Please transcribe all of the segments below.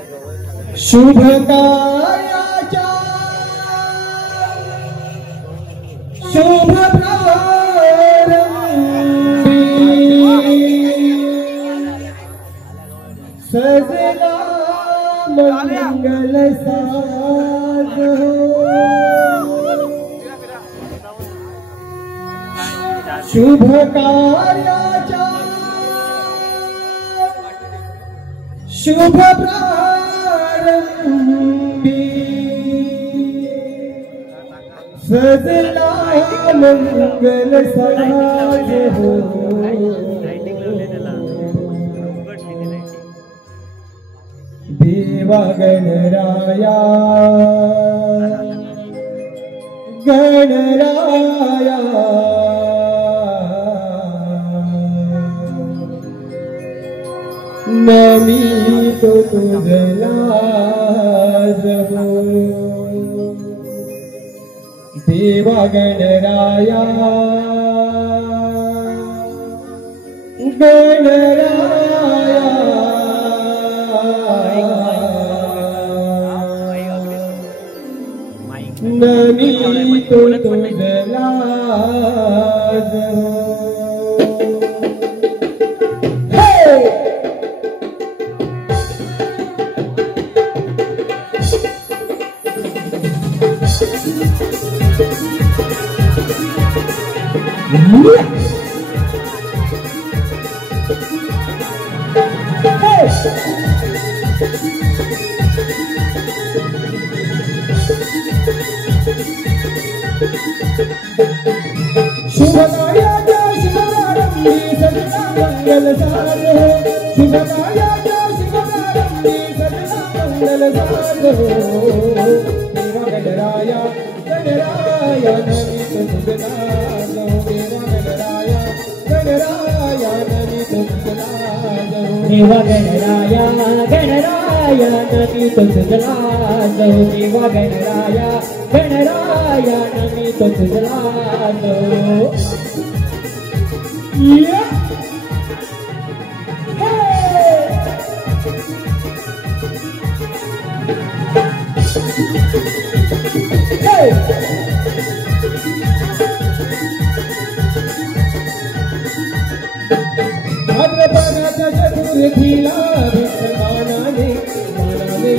शुभ कार्याच्या शुभ प्रारंभी सजला मंगल साज शुभ कार्याच्या शुभ प्रारंभी सजला मंगल साज हो देवा गणराया गणराया नमितो तुझला जगो देवा गणराया गणराया नमितो तुझला जगो शुभ कार्याच्या शुभ प्रारंभी सजला मंगल साज हो शुभ कार्याच्या शुभ प्रारंभी सजला मंगल साज हो देवा गणराया गणराया नमितो तुझला जगो देवा गणराया गणराया नमितो तुझला जगो देवा गणराया गणराया नमितो तुझला जगो देवा गणराया गणराया नमितो तुझला जगो भाद्रपदाच्या चतुर्थीला भक्तमानाने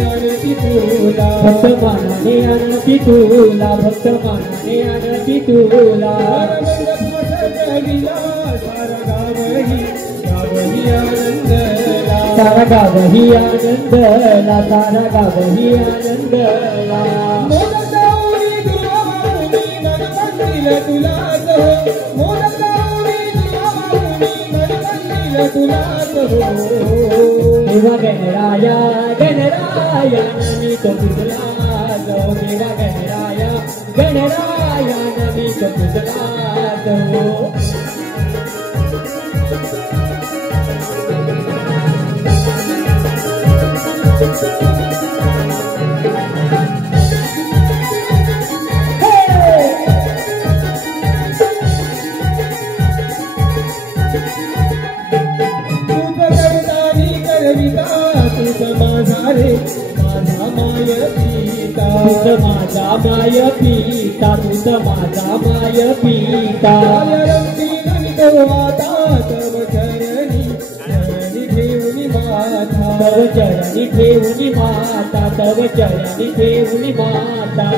आणती तुला भक्तमानाने आणती तुला भक्तमानाने आणती तुला सारा गावही आनंदला सारा गावही आनंदला देवा गणराया गणराया नमितो तुझला जगो देवा गणराया गणराया नमितो तुझला जगो माझा माय पिता तुझ माझा माय पिता तव चरणी ठेवून माता तव चरणी ठेवून माता तव चरणी ठेवून माता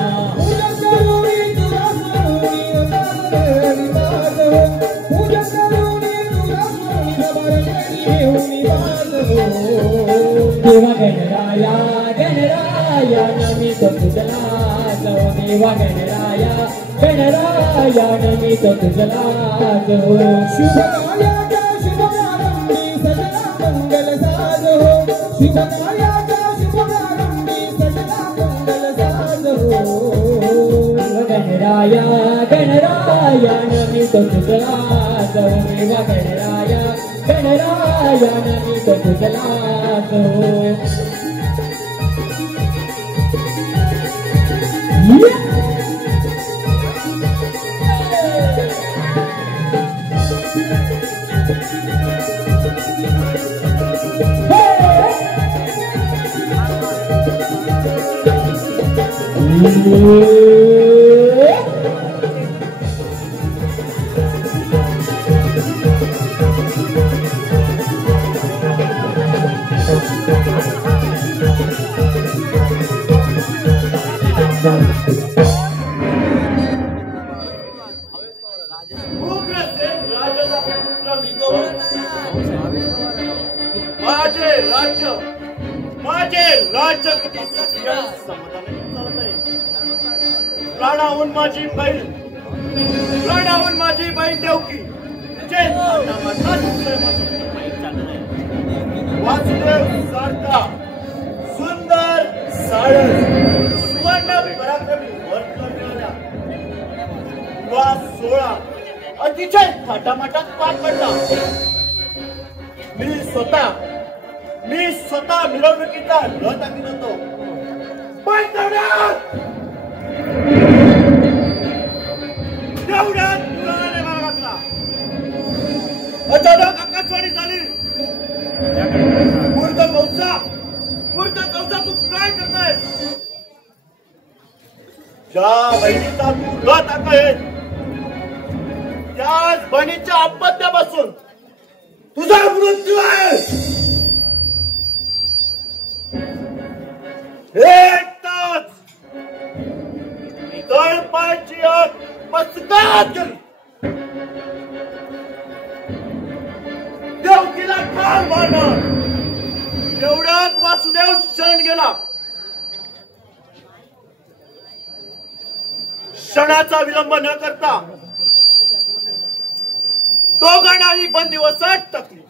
देवा गणराया गणराया नमितो तुझला जगो देवा गणराया गणराया नमितो तुझला जगो शुभ कार्याच्या शुभ प्रारंभी सजला मंगल साज हो शुभ कार्याच्या शुभ प्रारंभी सजला मंगल साज हो गणराया गणराया नमितो तुझला जगो देवा गणराया गणराया नमितो तुझला जगो माझी बहीण देवकी वासुदेव सारखा सुंदर साळस सुवर्ण पराक्रमी वर्तवणारा युवा 16 अतिशय थाटामाटात पार पडला. मी स्वतः मिरवणुकीचा रथ आखीत होतो, पण तेवढ्यात मुलाने मागातला अचानक आकाशवाणी झाली. मूर्त कौसा तू काय करतोय? ज्या बहिणीचा तू रथ आखतोय त्याच बहिणीच्या अपत्यापासून तुझा मृत्यू आहे. एक तास तळपायची आग मस्तकात गेली. देवकीला ठार मारणार. एवढ्यात वासुदेव शरण गेला. क्षणाचा विलंब न करता दोघांनाही बंदिवसात टाकली.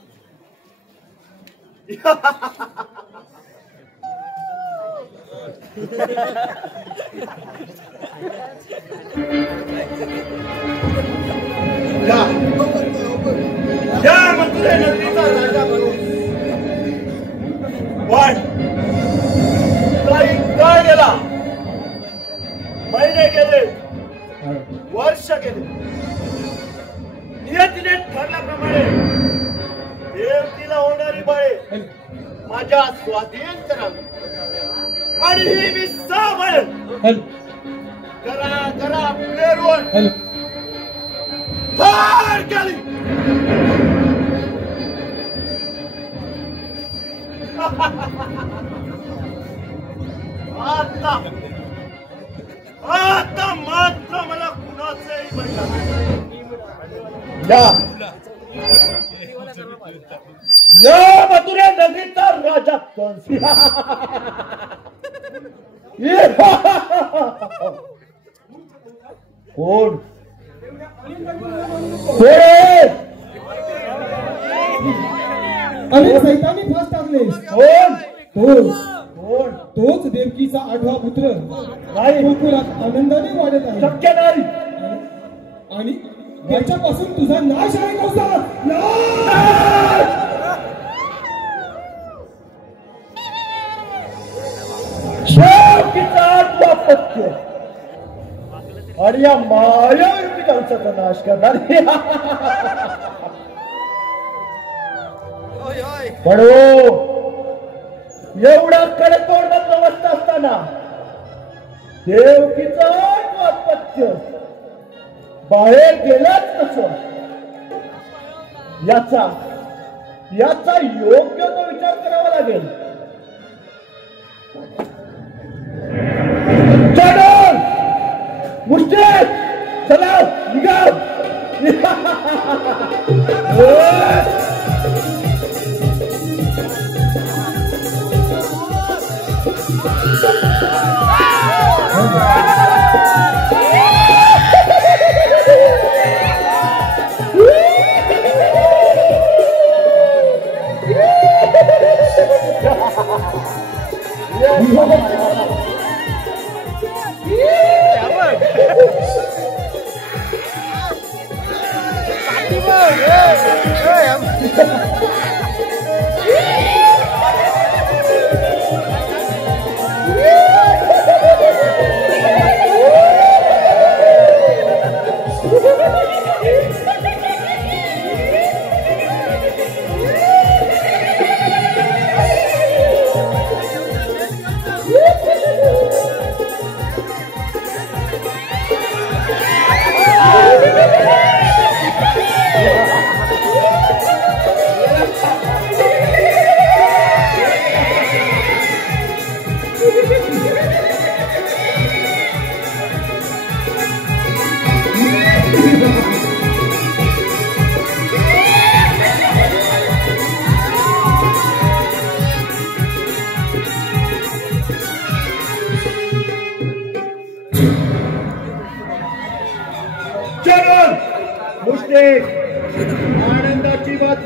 या मथुरे नगरीचा राजा म्हणून पण काही काळ गेला. महिने गेले, वर्ष गेले. नियतीने ठरल्याप्रमाणे देवकीला होणारी बाळे माझ्या स्वाधीन करावी आणि ही मी सांभाळेन. करा पेरवण ठार केली. आता मात्र मला कुणाचंही बघा. या मथुरे नगरीचा राजा कंस कोण अनेक सैतानी फास टाकलेस. तोच देवकीचा 8वा पुत्र गोकुलात आनंदाने वाढत आहे. शक्य नाही. आणि त्याच्यापासून तुझा नाश आहे कसा? आणि या मायारूपी कंसाचा नाश करणार. पण एवढा कडतोड अवस्था असताना देवकीचं अपत्य बाहेर गेलाच कसं याचा योग्य तो विचार करावा लागेल. मुष्टे चला निघा.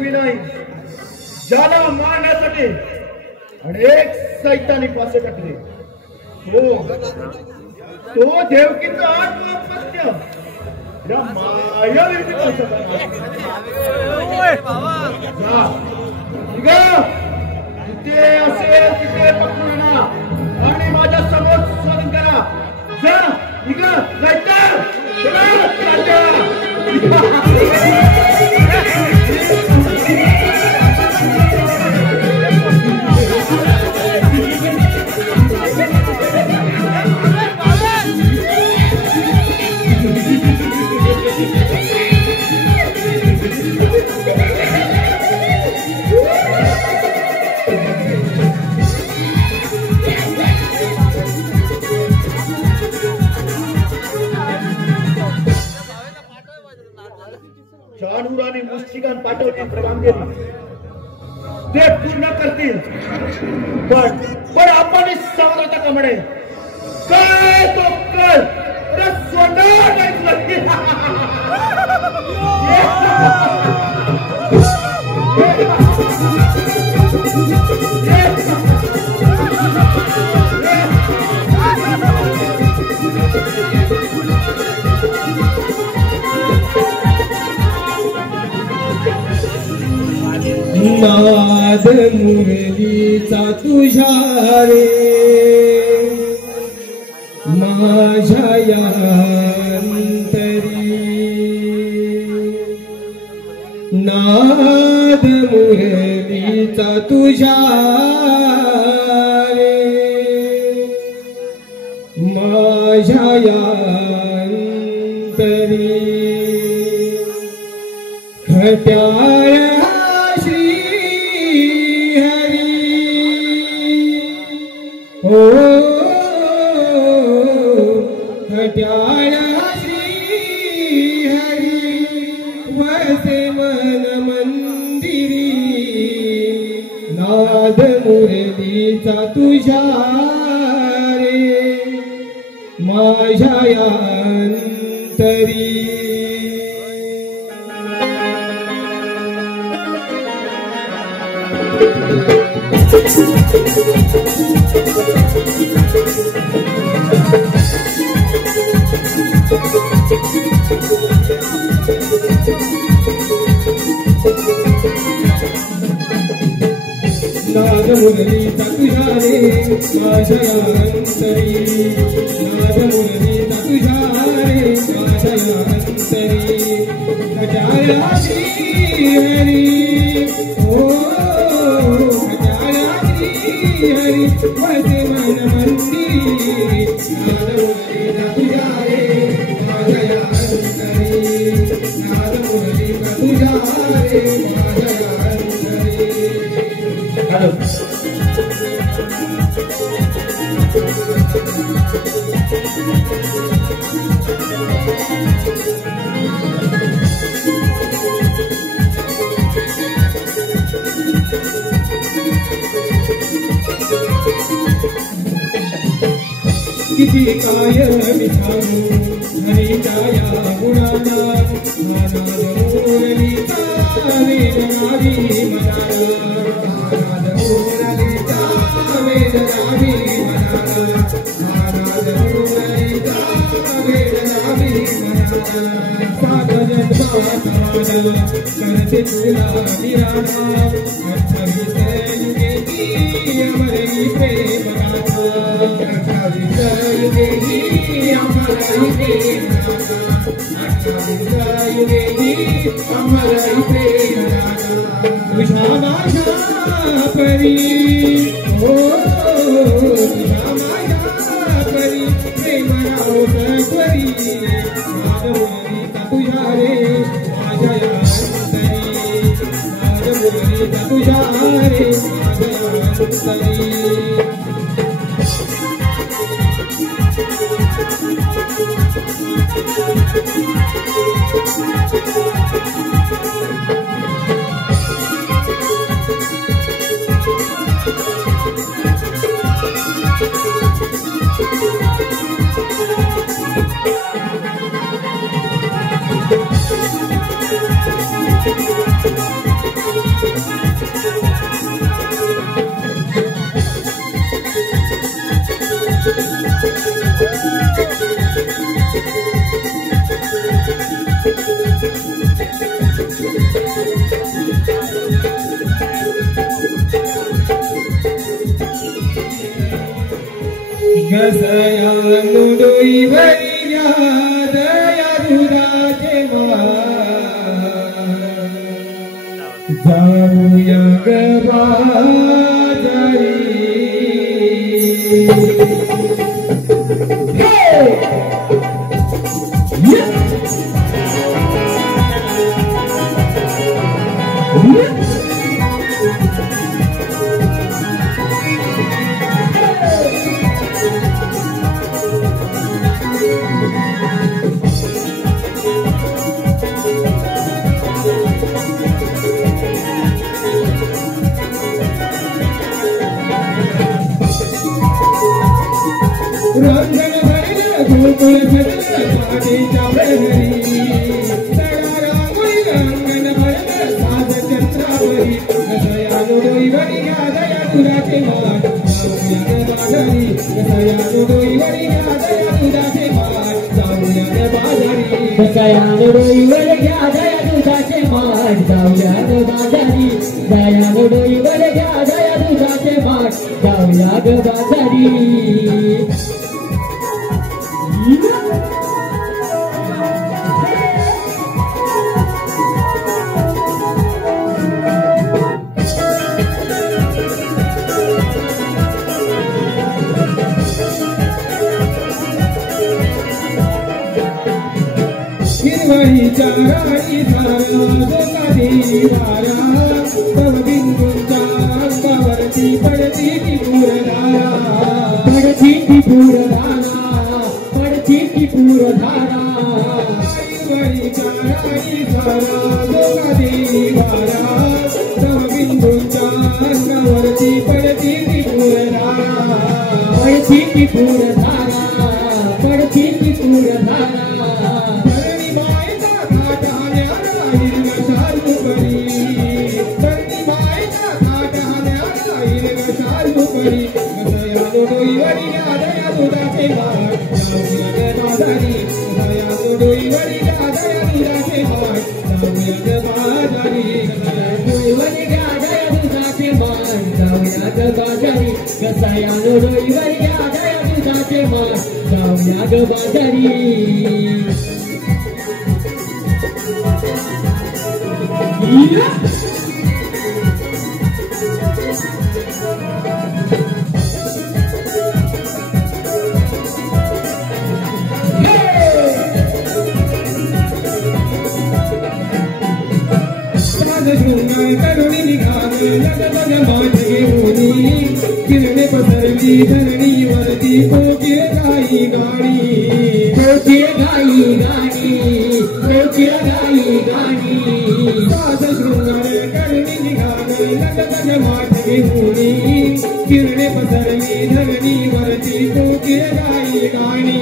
कोणी नाही ज्याला मारण्यासाठी अनेक सैतानी फासे टाकले तो देवकीचा आत्महत्या या मायावी तिथे असेल तिथे पकडून आणा आणि माझ्या समोर शोधन करा जा जानूराने मुष्टिकान पाठवली परवानगी ते पूर्ण करतील पण आपण सावधानता का म्हणे काय तो कर अरे सोडणार नाही नाद मुरलीचा तुझ्या रे माझ्या अंतरी नाद मुरलीचा तुझ्या रे माझ्या अंतरी खट्याळ ओ खट्याळ श्री हरी वसे मन मंदिरी नाद मुरलीचा तुझ्या रे माझ्या अंतरी नाद मुरलीचा तुझ्या रे माझ्या अंतरी नाद मुरलीचा तुझ्या रे माझ्या अंतरी खट्याळ श्री हरी ओ खट्याळ श्री हरी वसे मन मंदिरी नाद मुरलीचा तुझ्या रे माझ्या अंतरी नाद मुरलीचा तुझ्या रे माझ्या अंतरी किती काय विचारू हरीच्या या गुणाला नाद मुरलीचा वेदनावी मनाला नाद मुरलीचा वेदनावी मनाला नाद मुरलीचा वेदनावी मनाला सात जन्माचा करते तुला निराळा 28 युगेची अमरी प्रेम गाथा 28 युगेची अमरी प्रेम गाथा 28 युगेची अमरी प्रेम गाथा तुझ्या माझ्या परी ओ तुझ्या माझ्या परी प्रेम रावत परी नाद मुरलीचा तुझ्या रे माझ्या अंतरी नाद मुरलीचा तुझ्या रे माझ्या अंतरी गसया मुडोई भरिया दया दुधाचे जाऊया ग बाजारी रंगन भरला गोकुळ भरला पाटीच्या प्रहरी सडा रांगोळी रंगन भरला साज चंद्रावरी गसयानो डोईवरी घ्या दया दुधाचे मान जाऊया ग बाजारी गसयानो डोईवरी घ्या दया दुधाचे मान जाऊया ग बाजारी गसयानो डोईवर घ्या दया दुधाचे मान जाऊया ग बाजारी गसयानो डोईवर घ्या दया दुधाचे मान जाऊया ग बाजारी हिरवळीच्या राणी सारा गोकाली वारा तव बिंदूंच्या अंगावरती पडती ती पूरधारा पडती ती पूरधारा पडती ती पूरधारा हिरवळीच्या राणी सारा गोकाली वारा तव बिंदूंच्या अंगावरती पडती ती पूरधारा पडती ती पूरधारा पडती ती पूरधारा गसयानो डोईवरी घ्या दया दुधाचे मान जाऊया ग बाजारी गसयानो डोईवरी घ्या दया दुधाचे मान जाऊया ग बाजारी डोईवर घ्या दया दुधाचे मान जाऊया ग बाजारी गसयानो डोईवर घ्या दया दुधाचे मान जाऊया ग बाजारी शृंगार करुणी निघाले लगबग माठ घेऊनी किरणे पसरली धरणीवरती कोकिळ गाई गाणी कोकिळ गाई गाणी कोकिळ गाई गाणी साज शृंगार करुणी निघाले लगबग माठ घेऊनी किरणे पसरली धरणीवरती कोकिळ गाई गाणी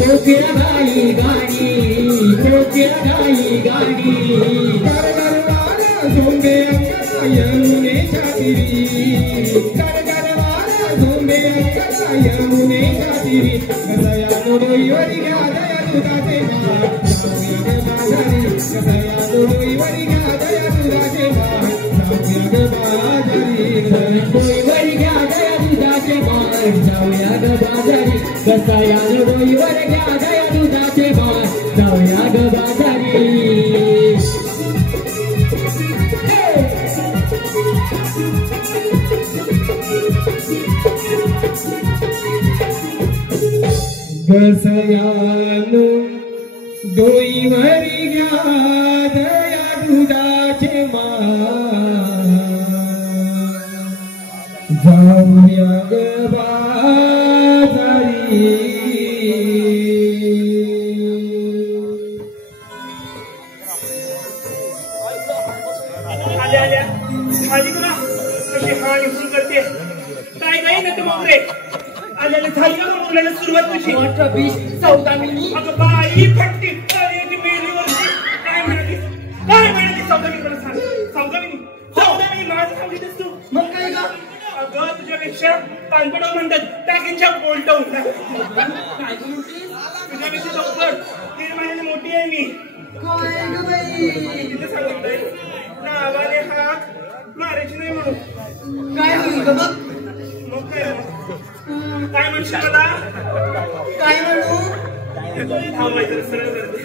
कोकिळ गाई गाणी कोकिळ गाई गाणी झोंबे अंगाला यमुने छातिरी गरगरवाला झोंबे अंगाला यमुने छातिरी गसयानो डोईवरी घ्या दया दुधाचे मान जाऊया ग बाजारी गसयानो डोईवरी घ्या दया दुधाचे मान जाऊया ग बाजारी डोईवर घ्या दया दुधाचे मान जाऊया ग बाजारी गसयानो डोईवर घ्या दया दुधाचे मान जाऊया ग बाजारी गसयानो डोईवरी घ्या दया दुधाचे मान जाऊया ग बाजारी आल्या आल्या माझी तुला कशी हानी सुरू करते काय काही ना ते मोगरे आल्याला झाली का मुलाला सुरुवात कशी 14 मिनिट अगं बाई फटती ती मेलीवरची काय म्हणाली 14 मिनिट सांग 14 मिनिट माझं सांगितलंस तू मग काय का अगं तुझ्यापेक्षा पानपडा म्हणतात टाकींच्या बोलटवून काय तुझ्यापेक्षा लवकर 3 महिन्याने मोठी आहे मी तिथे सांगितलंय नावाने हाक मारायची नाही म्हणून काय होईल मग काय काय म्हणशील मला? काय म्हणू? थांबायचं सरळ करते.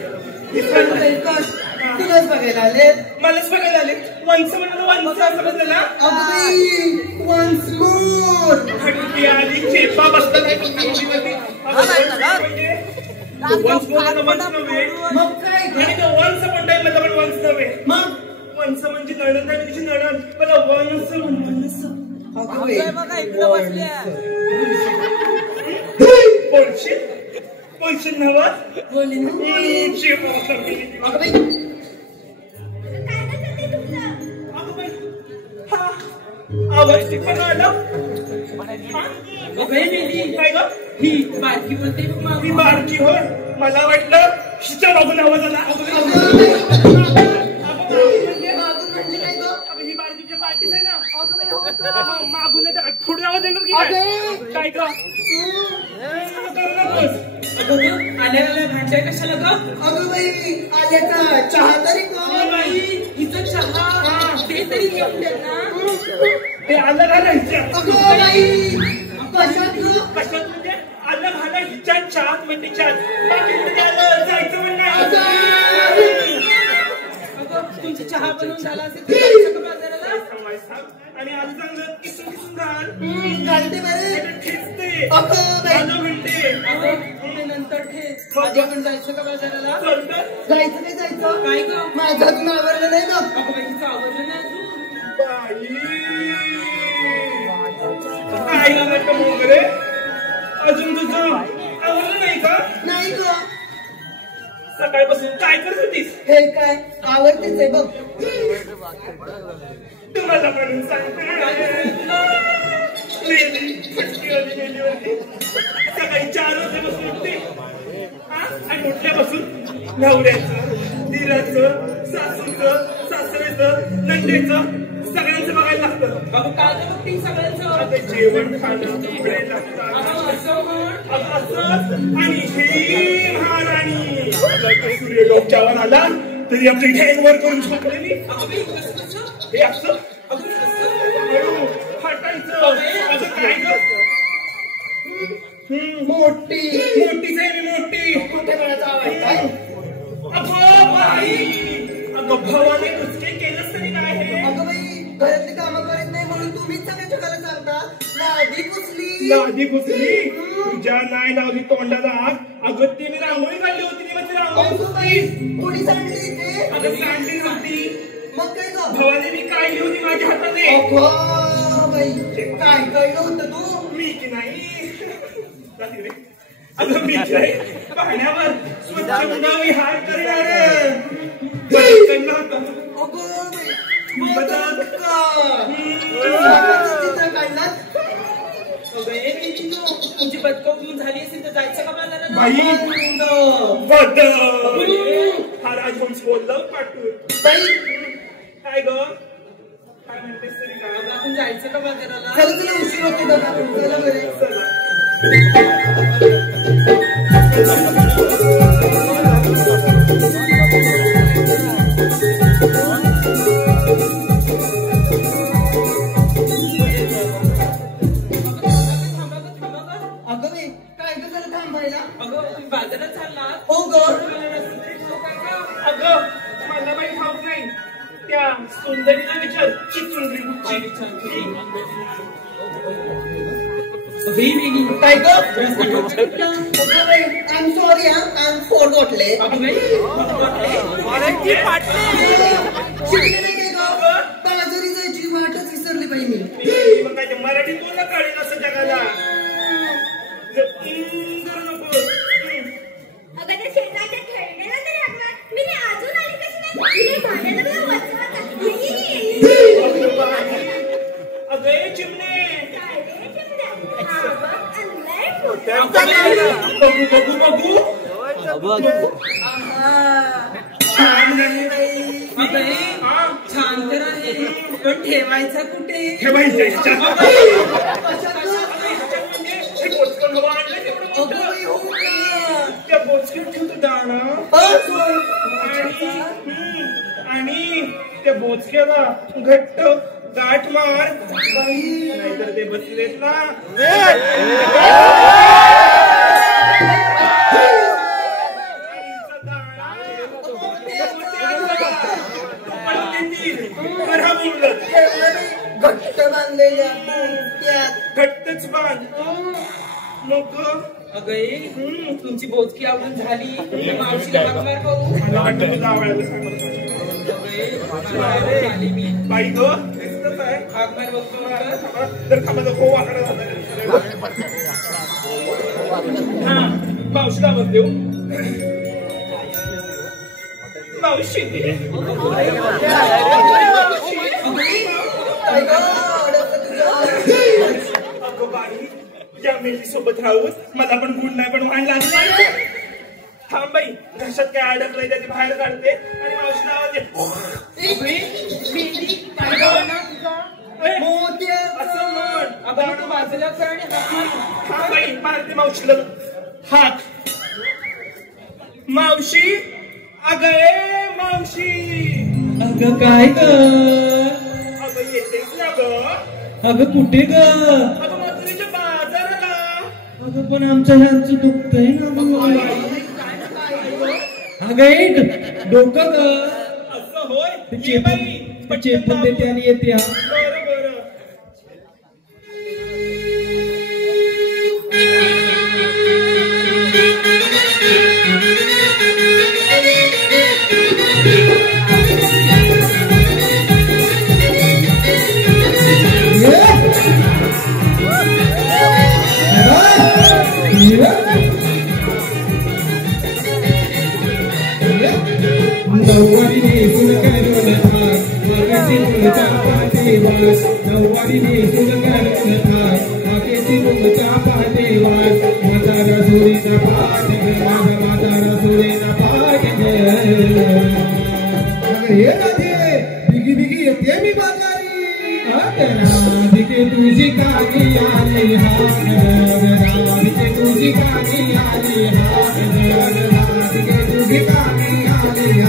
तुलाच बघायला आले. मलाच बघायला आले. वंस म्हणून वंस असं बसलं ना. Once more. हटके आधी चेपा बसतात आहे तुमच्यामध्ये. वंस म्हणून वंस नव्हे. मग काय आणि तो वंस म्हणताय मला पण वंस नव्हे. मग वंस म्हणजे नणंद आहे तिची नणंद. मला वंस म्हणतो. बोलशील नवं? बोलीन. आवाज पण आला. काय ग? ही बारकी बोलते मी बारकी होय. मला वाटलं हिच्या मागून आवाज आला. ही बारकीच्या पार्टीच आहे ना. मागून पुढे आवाज येणार की काय ग? आल्याला भांडाय कशाला ग? अगं बाई आल्याचा चहा तरी बाई हिचं चहा ते तरी घेऊन दे ना. ते आलं घालायचं. अगं बाई कशात म्हणजे आलं घाला हिच्या चहात म्हणजे चहात बाकी कुठे आलं जायचं म्हणणं. तुमची चहा बनवून झाला असेल बाजाराला आणि आज चांगलं किसून किसून घाल. घालते बरे ठेचते म्हणते नंतर ठेच. आधी आपण जायचं का बाजाराला? जायचं नाही जायचं काय ग? माझं अजून आवडलं नाही ना. बाईचं आवडलं नाही अजून वगैरे अजून तुझं आवडलं नाही का? नाही ग. सकाळपासून काय करत होतीस? हे काय आवडतेच आहे बघ. तुम्हाला म्हणून सांगते सकाळी 4 वाजल्यापासून उठते आणि उठल्यापासून नवऱ्याचं, दिराचं, सासूचं, सासऱ्याचं, नंदेचं सगळ्यांचं बघायला लागतं. बाबा काय बघते सगळ्यांचं? आता जेवण खाणं, कपडे लागतात आणि ही महाराणी सूर्य डोक्यावर आला तरी आपली ठेंग वर करून झोपलेली. हे असं हटायचं. असं काय ग? मोठीच आहे मी मोठी. कुठे वेळाचा आवाज काय? अगं बाई अगं भावाने नुसते केलंच तरी काय हे? अगं बाई घरातली कामं करत नाही म्हणून तुम्हीच सगळ्या जगाला सांगता लादी पुसली. लादी पुसली तुझ्या नाही लावली तोंडाला. अगं ती मी रांगोळी काढली होती ती म्हणजे रांगोळी कोणी सांडली इथे? अगं सांडली नव्हती. मग काय ग? भावाने मी काढली होती माझ्या हाताने. बाई काय कळलं होतं तू? मी की नाही अगं मी काय पाण्यावर स्वच्छ विहार करणार. चित्र काढणार. तुमची बदकं घेऊन झाली असेल तर जायचं का बाजाराला? हा राजवंश बोललं पाठवू. काय ग काय म्हणतेस तरी का? आपण जायचं का बाजाराला? चला तुला उशीर होते दादा. चला बरे चला. अगं मी काय ग जरा थांबायला. अगं तुम्ही बाजारात चालला? हो ग. अगं मला बाई ठाऊक नाही. त्या सुंदरीला विचार चिचुंदरी कुठची. काय ग? I am sorry I am फॉरगॉटले. शिकले नाही काय ग? बाजारी जायची वाटच विसरली बाई मी. मग काय मराठी बोलणं कळेल असं जगाला. अगं ते शेजारच्या खेळण्याला तरी लागणार. मी ते अजून आली कशी नाही? भांड्याला बघा वचवा. अगं चिमणे बघू छान तर आहे पण ठेवायचा कुठे? त्या बोचकीत ठेवतो दाणा आणि त्या बोचक्याला घट्ट गाठ मार नाहीतर ते बसलेत ना घट्ट बांधलेल्या घट्टच बांध नको अगं तुमची बोचकी आवडून झाली मावशीला हाकमार करू मला वाटतं तुला आवडायला सांगत आली मी बाई तो दिसतच आहे हाकमार बघतो तर खामाचा खो वाकडा झाला हा मावशीला बघ देऊ मावशी अगं बाई या मेली सोबत राहून मला पण गुण नाही पण वाण लागला थांब बाई घशात काय अडकलंय त्याची बाहेर काढते आणि मावशीला आवाज असं म्हण बाजूला थांब बाई मारते मावशीला हात मावशी अगं मावशी अगं काय ग अगं येतेच ना ग अगं कुठे ग अगं मथुरेच्या बाजाराला अगं पण आमच्या ह्यांचं दुखतंय ना अगं डोकं ग असं होय ये बाई चेपण देते आणि येते हा बरं बरं तुझी कानी आली तुझी कानी आली तुझी कानी आली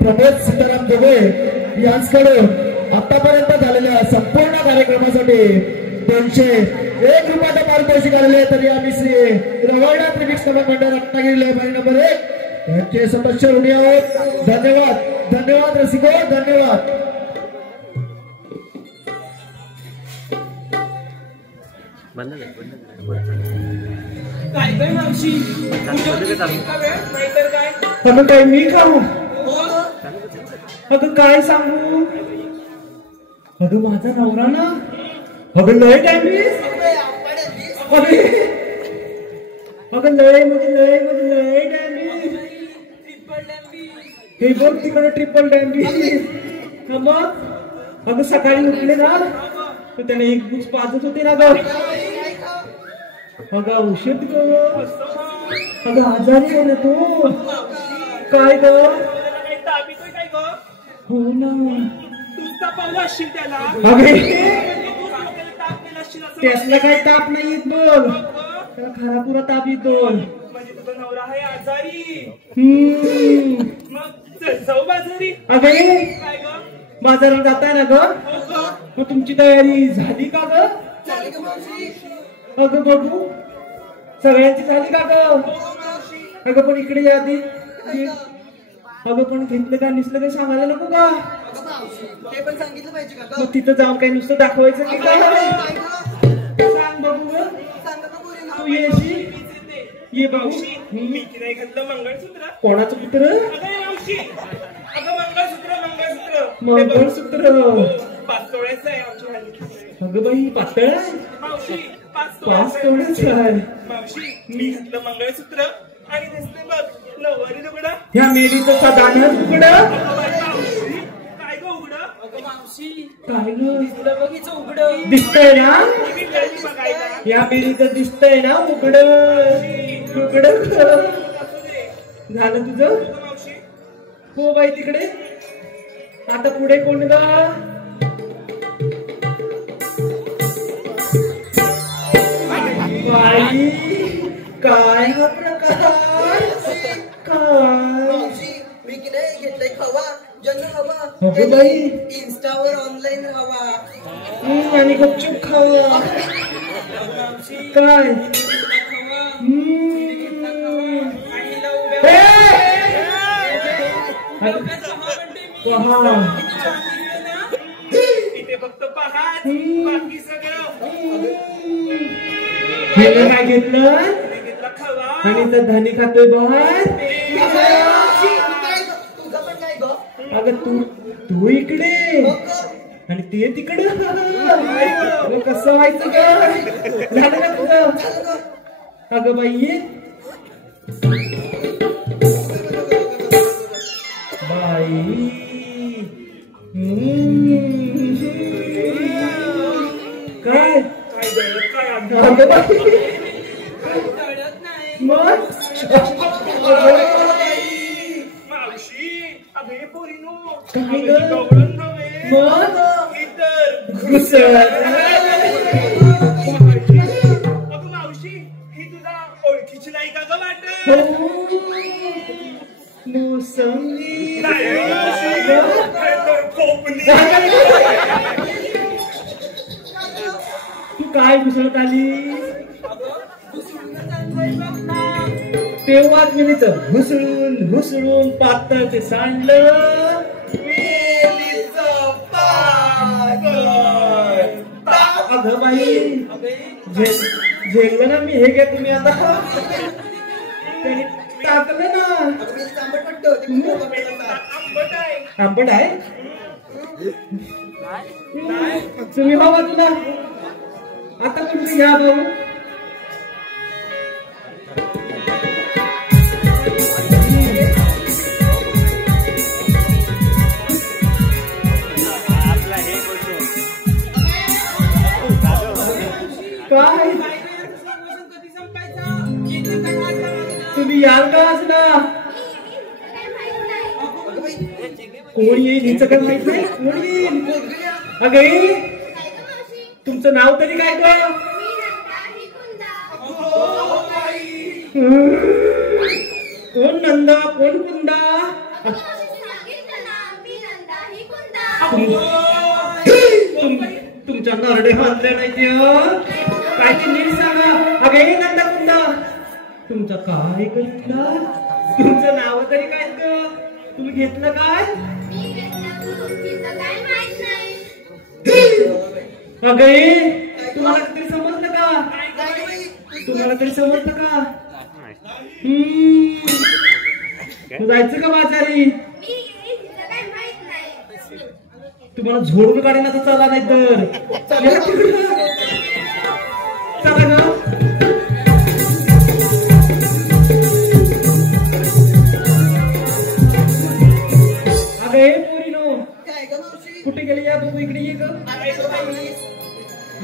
प्रमोद सीताराम जोगळे यांच्याकडून आतापर्यंत झालेल्या संपूर्ण कार्यक्रमासाठी 201 रुपयाचं पारितोषिक आलेले. तरी आम्ही श्री रवळनाथ रिमिक्स मंडळ रत्नागिरी लाईव्ह नंबर 1 यांचे सदस्य ऋणी आहोत. धन्यवाद धन्यवाद रसिको धन्यवाद. काय काय मावशी नाहीतर काय अगं काय मी खाऊ अगं काय सांगू अगं माझा नवरा ना अगं लय टाइमलीस अगं लय टाइमलीस हे बघ तिकडे ट्रिपल डॅम्बीस. मग अगं सकाळी उठले ना तर त्याने एक बुक्स पाजत होते ना ग. अगं औषध ग अगं आजारी आहे ना तू काय ग हो ना त्यातला काही ताप नाही येत बघ त्याला खरा पुरा ताप येतो. अगे बाजारात जाताय ना ग मग तुमची तयारी झाली का ग. अगं बघू सगळ्यांची झाली का ग. अगं पण इकडे या आधी अगं पण घेतलं का निसलं का सांगायला नको का. ते पण सांगितलं पाहिजे का मग तिथं जाऊन काही नुसतं दाखवायचं की काय सांग बघू ग. तू येशी ये बाऊशी मी की नाही घातलं मंगळसूत्र. कोणाचं पुत्र मंगळसूत्र 5 तोळ्याचं आहे आमच्या हल्ली. अगं बाई पातळ आहे 5 तोळ्याचं आहे मावशी. मी घातलं मंगळसूत्र आणि दिसते बघ नववारी लुगडं ह्या मेलीचं साधारण लुगडं. काय ग उघडं काय ग बघीचं उघडं दिसतंय ना या मेलीचं दिसतंय ना उघडं झालं तुझं. हो बाई तिकडे आता पुढे कोण ग. बाई काय हा प्रकार काय मी की नाही घेतलंय खवा जंग हवा अगं बाई इंस्टावर ऑनलाईन हवा आणि गुपचूप खावा काय इथे फक्त पहा बाकी सगळं काय घेतलं आणि तर धानी खातोय बाहेर. अगं तू इकडे आणि ते तिकडे कसं व्हायचं ग. झालं का तुझं. अगं बाई बाई काय अगं बाई मग मावशी अबे पोरीनो काय ग मग घुसळ. अगं मावशी ही तुझा ओळखीची नाही का ग वाटत. मोसंबी तू काय घुसळत आली तेव्हाच मी घुसळून पातळ ते सांडलं अगं बाई झेललं ना मी. हे घ्या तुम्ही आता त्याने टाकलं ना. आंबट आहे तुम्ही बाबा तुला आता कुठे घ्या भाऊ. काय तुम्ही याल का आज ना. कोण येईल हिचं काय माहित नाही. कोण येईल अगे तुमचं नाव तरी काय ग. कोण नंदा कोण कुंदा? सांगितलं ना मी नंदा ही कुंदा. तुमच्या नरडे बांधले नाही ते काय ते नीट सांगा. अगे नंदा कुंदा तुमचं काय घेतलं? तुमचं नाव तरी काय ग? तुम्ही घेतलं काय? मी घेतलं तिथं काय माहित नाही. अगे तुम्हाला तरी समजलं का? तुम्हाला तरी समजलं का? तू जायचं का बाजारी? मी गेली तिथं काय माहित नाही. तुम्हाला झोडून काढायला तर चला नाही तर चला ग. अगे पोरीनो काय ग मावशी? कुठे गेली? या बघू इकडे ये ग.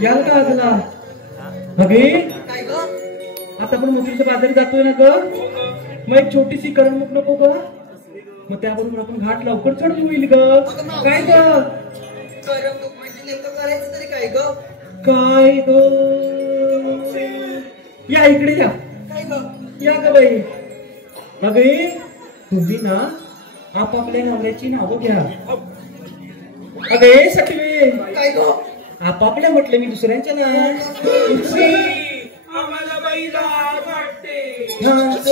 याल का तुला? अगे काय ग? आता आपण मोठीच्या बाजारी जातोय ना ग. मग एक छोटीशी करमणूक नको ग? मग त्याबरोबर आपण घाट लवकर चढून होईल ग. काय ग? करमणूक म्हणजे नेमकं करायचं तरी काय ग? काय ग? या इकडे या. काय ग? या ग बाई. अगे तुम्ही ना आपापल्या नवऱ्याची नावं घ्या. अगे सटवे काय ग? आपापल्या म्हटले मी दुसऱ्यांच्या ना. आम्हाला बाई लाज वाटते.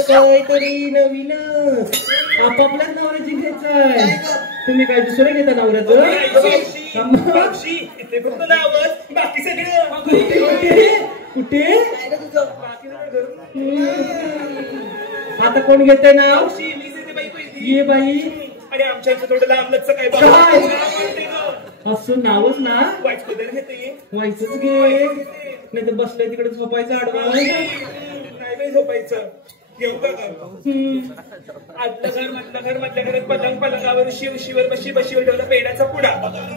काहीतरी नवीन आपापल्याच नवऱ्याची घ्यायचंय. काय ग? तुम्ही काय दुसरं घेता नवऱ्याचं? मावशी इथे फक्त नावच बाकी सगळं. कुठे? काय ग तुझं? आता कोण घेते नाव? मावशी मीच येते बाई पहिली. ये बाई. आणि आमच्या इथे थोडं लांब लचचं काय बघ. काय? वाटते ग. असं नावच ना वाईट बदल घेते. व्हायचंच घे. नाही तर बसलंय तिकडे झोपायचं आडवा. नाही बाई झोपायचं. घेऊ का ग? आतलं घर मधल्या घरात पलंगावर शिवर बशीवर ठेवला पेड्याचा पुडा,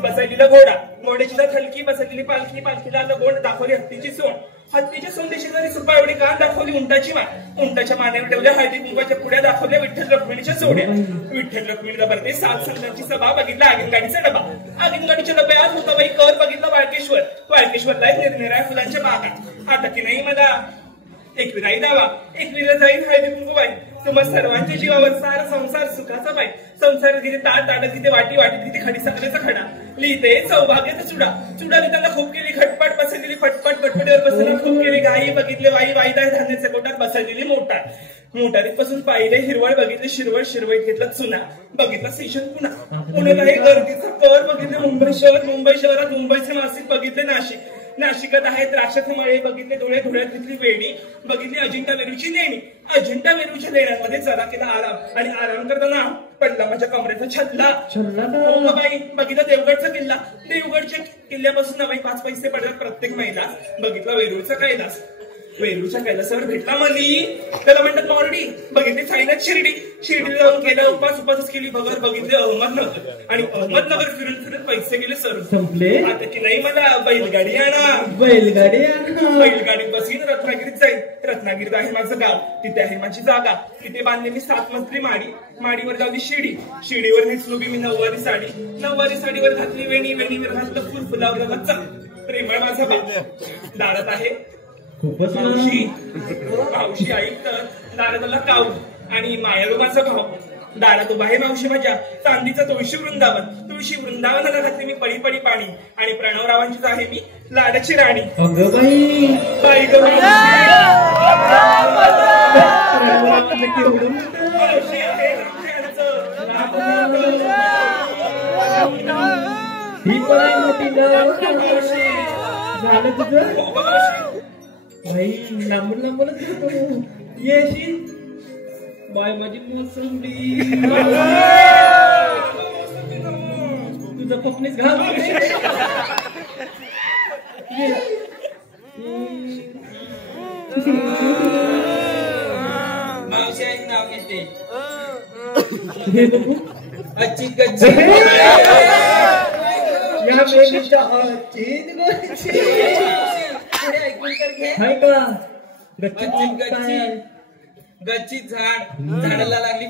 बसलेला घोडा, घोड्याची हलकी बसलेली पालखीला लगोड दाखवली हत्तीची सोंड, हत्तीच्या सोंडेशी जरी सुपा एवढी कान दाखवली उंटाची मान, उंटाच्या मानेवर ठेवल्या हळदी कुंकवाच्या पुड्या दाखवल्या विठ्ठल रखुमाईच्या जोड्या, विठ्ठल रखुमाईला भरते 7 संतांची सभा, बघितला आगीनगाडीचा डबा, आगीनगाडीच्या डब्यात होता बाई कर, बघितला वाळकेश्वरला निरनिराळ्या फुलांच्या बागा, आता की नाही मला एकविराई दावा, एकविरा जाईल हळदी कुंकू बाई, तुम्हा सर्वांच्या जीवावर सारा संसार सुखाचा बाई, संसार किती ताटात किती वाटी किती खडी साखरेचा खडा, लिहिते सौभाग्याचा चुडा लिहिताना खूप केली खटपट, बसलेली फटपट फटफटीवर बसताना खूप केली घाई, बघितले वाईदार धान्याच्या कोटात बसलेली मोटारीत पासून पाहिले हिरवळ, बघितले शिरवळीत घेतला चुना, बघितला स्टेशन पुण्याला हे गर्दीचा कर, बघितले मुंबई शहरात मुंबईचे मासिक, बघितले नाशिकात आहे द्राक्षाचे मळे, बघितले धुळ्यात घेतली वेणी, बघितली अजिंठा वेरूची लेणी, अजिंठा वेरूच्या लेण्यांमध्ये जरा केला आराम, आणि आराम करताना पडला माझ्या कमरेचा छल्ला बाई, बघितला देवगडचा किल्ला, देवगडच्या किल्ल्यापासून बाई 5 पैसे पडतात प्रत्येक महिला, बघितला वेरूळच्या कैलासावर भेटला मनी, त्याला म्हणतात मोरडी, बघितली साईनाथ शिर्डीला जाऊन केला उपासच केली भगर, बघितले अहमदनगर, आणि अहमदनगर फिरून पैसे गेले सर संपले. आता की नाही मला बैलगाडी बैलगाडीत बसीन रत्नागिरीत जाईल, रत्नागिरीत आहे माझं गाव, तिथे आहे माझी जागा, तिथे बांधलेली 7 मजली माडीवर लावली शिडीवर नेसलो मी नऊवारी साडीवर घातली वेणीवर घातलं फुलावर बच्चा, प्रेमळ माझा बाप, दारात आहे खूपच मावशी आई तर दाराला काऊ, आणि मायारू माझा भाऊ, दारात उभा आहे मावशी माझ्या चांदीचा तुळशी वृंदावनाला घातली मी पळी पाणी, आणि प्रणवरावांचीच आहे मी लाडाची राणी. अगं बाई मावशी आहे ही पण आहे मोठी झालं तुझं बाई, लांबूनच घेतो येशील बाय माझी मोसंबी, तुझं पपनीच घाल मावशी एक नाव घेते हे बघू अच्छी गच्ची या मेलीच्या अचित पुढे ऐकून तर घे. हाय का गच्ची झाडाला लागली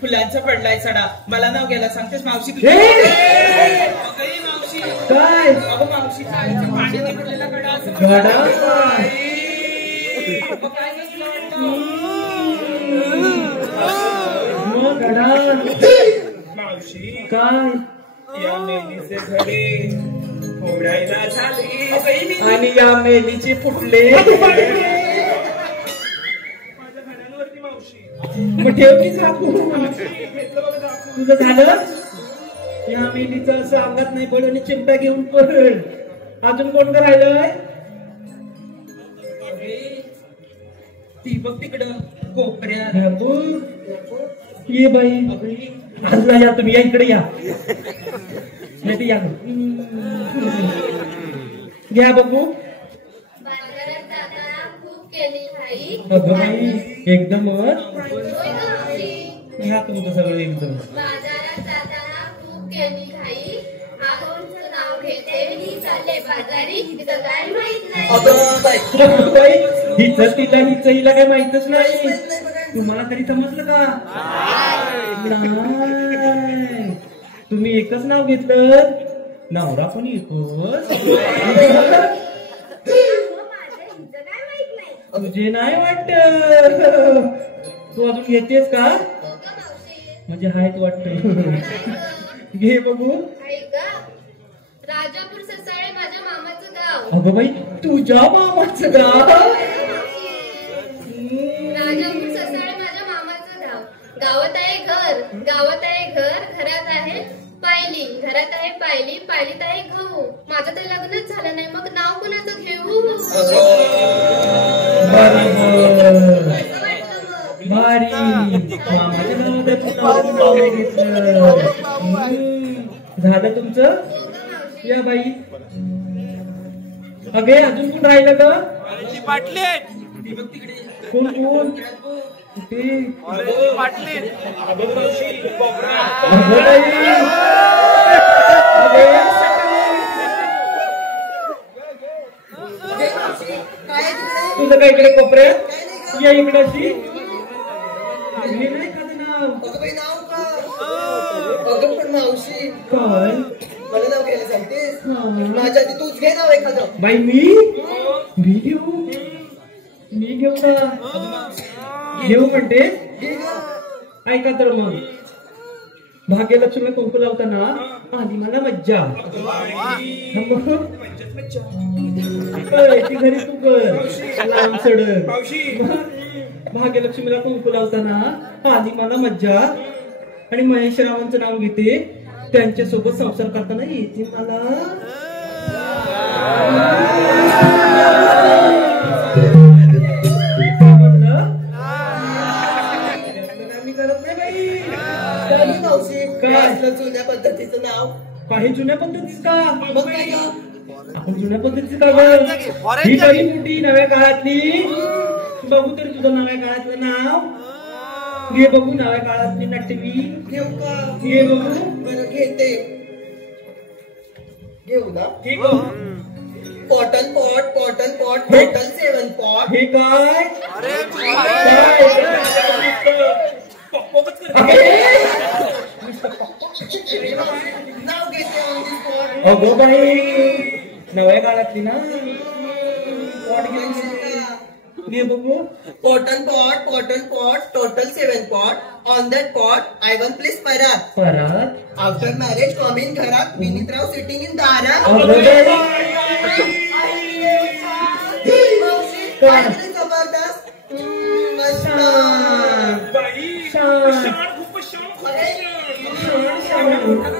फुलांचा पडलाय सडा, मला नाव घ्यायला सांगतेस मावशी मावशी काय अगं मावशी पाणी पडलेला कडा असं घडा काय गडा मावशी काय या मेलीचे घडे फोडायला झाले आणि या मेलीचे फुटले माझ्या घड्यांवरती मावशी मग ठेव की झाकू घेतलं बघा दाखवून. तुझं झालं या मेलीचं असं अंगात नाही पड आणि चिमटा घेऊन पड अजून कोण राहिलंय ती बघ तिकडं कोपऱ्यात ये बाई आजला या तुम्ही या इकडे या नाही या घ्या बघू बाजारात जाताना खूप केली घाई. अगं बाई एकदमच होय गं मावशी. घ्या तुमचं सगळं एकदम बाजारात जाताना खूप केली घाई. आगोंचं नाव घेते मी चालले बाजारी. तिचं काय माहित नाही. बाई हिच तिला हिच हिला काय माहितच नाही तुम्हाला तरी समजलं का नाही तुम्ही एकच नाव घेतलं नवरा पण एकच अहो, माझं हिचं काय माहित नाही. तुझे नाही वाटत तू अजून घेतेस का हो गं मावशी. म्हणजे हायत वाटत नाही गं. घे बघू ऐक गं. राजापूर ससाळे माझ्या मामाचं गाव. अगं बाई तुझ्या मामाचं गाव राजापूर ससाळे माझ्या मामाचं गाव. गावात आहे घर. गावात आहे घर. घरात आहे पायली. घरात आहे पायली. पायलीत आहे गहू. माझं तर लग्नच झालं नाही मग नाव कोणाचं घेऊ. बरोबर कसं वाटलं मग. भारी मामाच्या नावाचं नाव नाही घेतलं झालं तुमचं हो गं मावशी. या बाई अगे अजून कोण राहिलं का ती बघ तिकडे कोण कोण ते अगं मावशी कोपऱ्यात. अगं बाई. अगे. तुझं काय इकडे कोपऱ्यात या इकडे अशी हे नाही का ते नाव अगं बाई नाव का अगं पण मावशी काय मला नाव घ्यायला सांगतेस हा. माझ्या आधी तूच घे नाव एखादं बाई मी घेऊ मी घेऊ का घेऊ म्हणते घे गं. ऐका तर मग भाग्यलक्ष्मी कुंकू लावताना आधी मला मज्जा ती घरी तू कर लांब सडक मावशी भाग्यलक्ष्मीला कुंकू लावताना आधी मला मज्जा आणि महेश रावांचं नाव घेते त्यांच्या सोबत संसार करताना येते मला मी करत नाही बाई काय गं मावशी काय? असलं जुन्या पद्धतीचं नाव काही जुन्या पद्धतीच का मग काय गं? आपण जुन्या पद्धतीच का गं? ही तरी मोठी नव्या काळातली बघू तरी तुझं नव्या काळातलं नाव घे बघू नव्या काळातली नटवी घेऊ का घे बघू बरं घेते घेऊ ना ठीक कॉटन पॉट टोटल 7 पॉट हे काय नाव घेते ऑन दी स्पॉट अगो बाई नव्या काळातली ना पॉट घे बघू cotton pot total 7 pot on that pot I want please परात परत आफ्टर मॅरेज कॉमिन घरात विनीतराव सिटिंग इन दारात अगो बाई काय झालं जबरदस्त मस्त बाई शान शान खूपच शान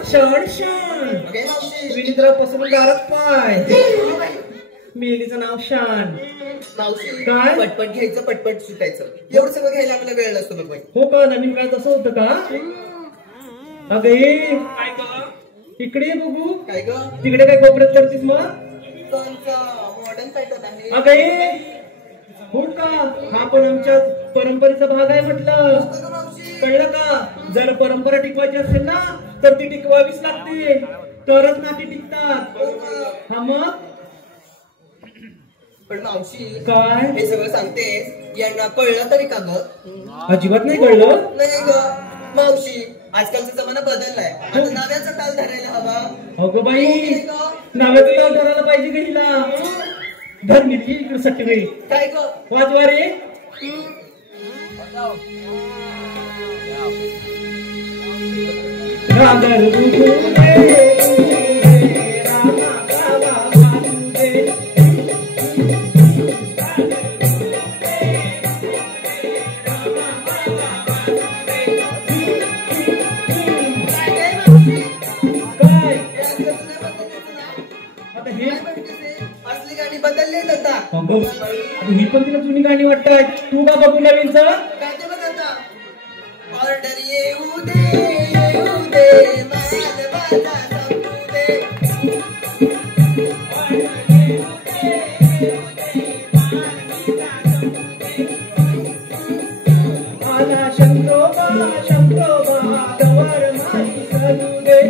शान शान अगे मावशी विनिद्रा पसरून दारात पाय मेलीचं नाव शान मावशी काय? पटपट घ्यायचं पटपट सुटायचं एवढं सगळं घ्यायला आपल्याला वेळ नसतो बघ बाई हो का नवीन काळात असं होतं का अगे काय ग इकडे ये बघू काय ग तिकडे काय कोपऱ्यात करतीस मग मॉडर्न पॅटर्न आहे अगे हो का हा पण आमच्या परंपरेचा भाग आहे म्हटलं अगं मावशी कळलं का जर परंपरा टिकवायची असेल ना तर ती टिकवावीच लागते तरच नाती टिकतात हो का? हा मग पण मावशी काय हे सगळं सांगतेस यांना कळलं तरी का ग अजिबात नाही कळलं नाही ग मावशी आजकालचा जमाना बदललाय आता नव्याचा ताल धरायला हवा अगं बाई नाही ग? नाव्याचं ताल धरायला पाहिजे का हिला धर मिरची इकडे सटवे काय ग वाजवा रे असली गाणी बदलली आता ही पण तिला जुनी गाणी वाटतात. तू का बघू नवीनच काय ते बघ आता. ऑर्डर येऊ दे माल माझा संपू दे. आला शंभोबा गवर माई सजू दे.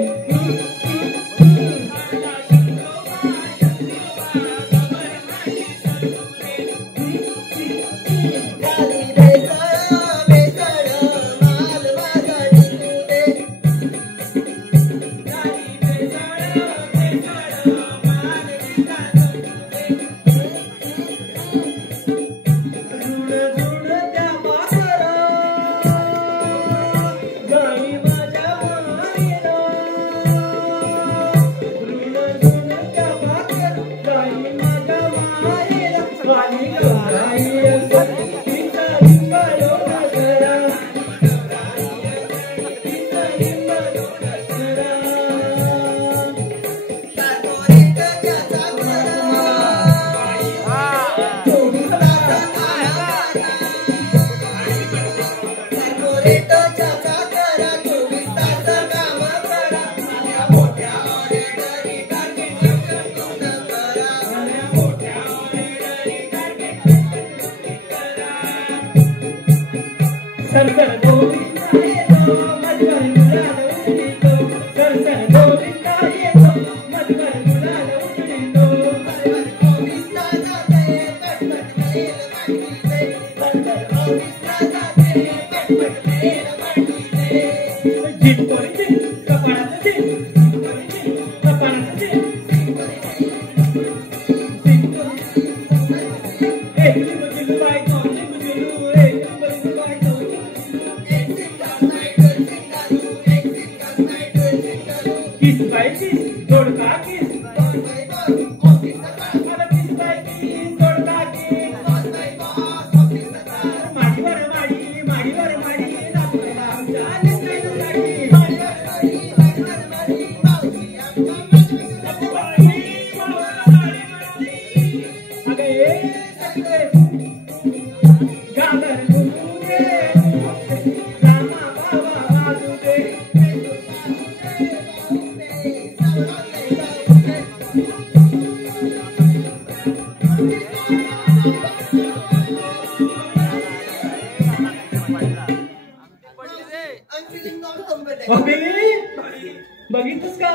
बघितलंस का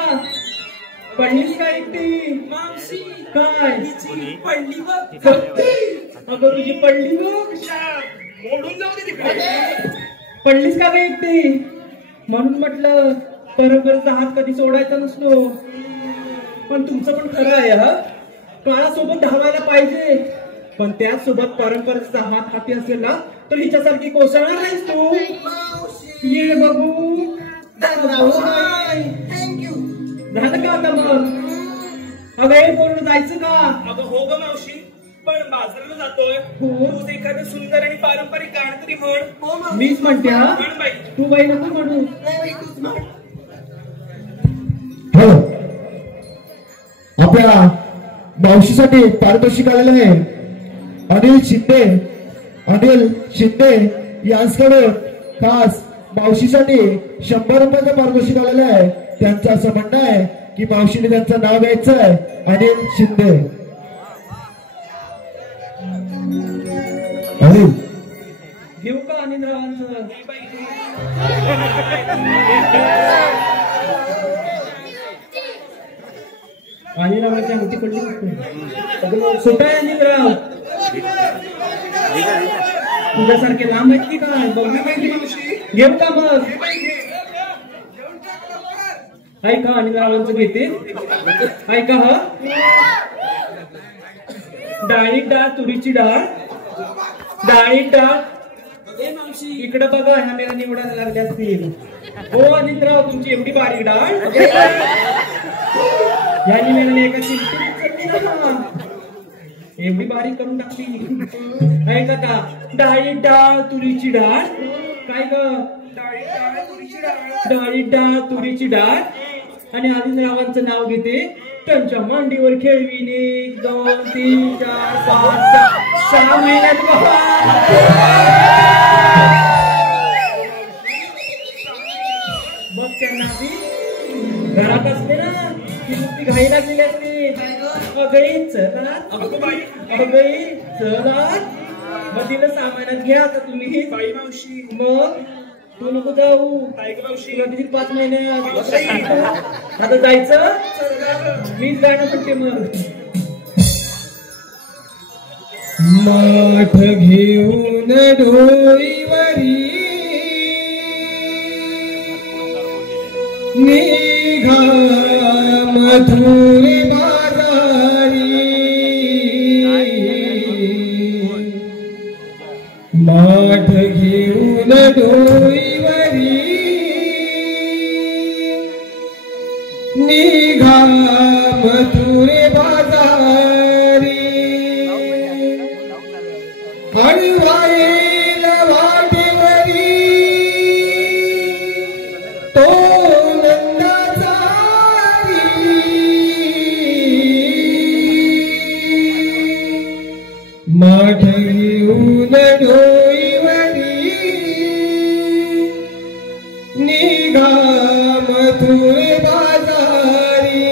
पडलीस का एकटी मावशी काय पडली बघ अगं तुझी पडली बघ मोडून जाऊ दे पडलीस का ग एकटी म्हणून म्हटलं परंपरेचा हात कधी सोडायचा नसतो पण तुमचं पण खरं आहे हा काळासोबत धावायला पाहिजे पण त्याचसोबत परंपरेचा हात हाती असेल ना तर हिच्यासारखी कोसळणार नाहीस तू ये बघू थँक्यू झालं का आता मग अगं पूर्ण जायचं का अगं हो ग मावशी पण बाजाराला जातोय तूच एखादं सुंदर आणि पारंपरिक गाणं तरी म्हण मीच म्हणते हा म्हण बाई तू बाई नको म्हणू नाही बाई तूच म्हण हो आपल्या मावशीसाठी पारितोषिक आलेलं आहे अनिल शिंदे यांच्याकडून खास मावशीसाठी 100 रुपयाचं पारितोषिक आलेलं आहे त्यांचं असं म्हणणं आहे की मावशीने त्यांचं नाव घ्यायचं आहे अनिल शिंदे अनिल घेऊ का अनिल रावांचं अनिल रावांची अंगठी पडली सुटा आहे अनिल राव तुझ्यासारखे लांब आहेत की काय बघू घेऊ का मग ऐका अनिल रावांचं घेते ऐका हा डाळीत डाळ तुरीची डाळ डाळीत डाळ इकडे बघा ह्या मेला निवडायला लागल्या असतील. हो अनिलराव तुमची एवढी बारीक डाळ या निमेलाने एका चिमटीत एवढी बारीक करून टाकली. ऐका का डाळी डाळ तुरीची डाळ काय ग डाळी डाळ तुरीची डाळ आणि अनिलरावांचं नाव घेते. त्यांच्या मांडीवर खेळविणे 1 2 3 4 5 6 महिन्यात मग त्यांना घरात असते ना ती नुसती घाई लागलेली असते. अगई चला अगई चला मग तिला सामानात घ्या आता तुम्ही बाई मावशी. मग तू नको जाऊ तुला किती 5 महिन्यात आता जायचं मीच गाणं म्हणते. मग माठ घेऊन डोईवरी निघा मथुरे बाजारी. माठ घेऊन डोईवरी निघा मथुरे बाजारी. हळवाईल वाटेवरी तो नंदाचारी. माठ घेऊन डोईवरी निघा मथुरे बाजारी.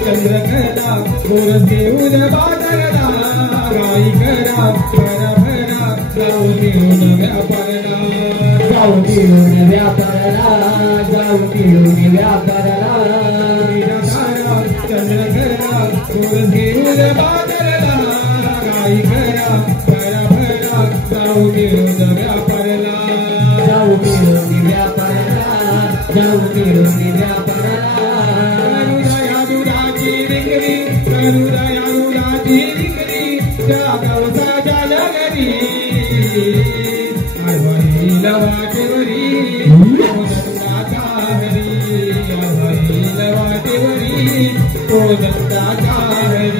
चंद्रकला गोर देऊन बाजारला गाई करा भरा जाऊ देऊन व्यापारला. जाऊ देऊन व्यापारला जाऊ देऊन व्यापारला. चंद्रकला गोर देऊन बाजारला गाई करा भरा जाऊ देऊन व्यापारला. जाऊ देऊन व्यापारला जाऊ देऊन व्यापारला. अनुरायानुराची रिंगरी त्या गावचा नगरी. हरवरील वाटेवरी तो दत्ताचा हरी. हरवरील वाटेवरी तो दत्ताचा हरी.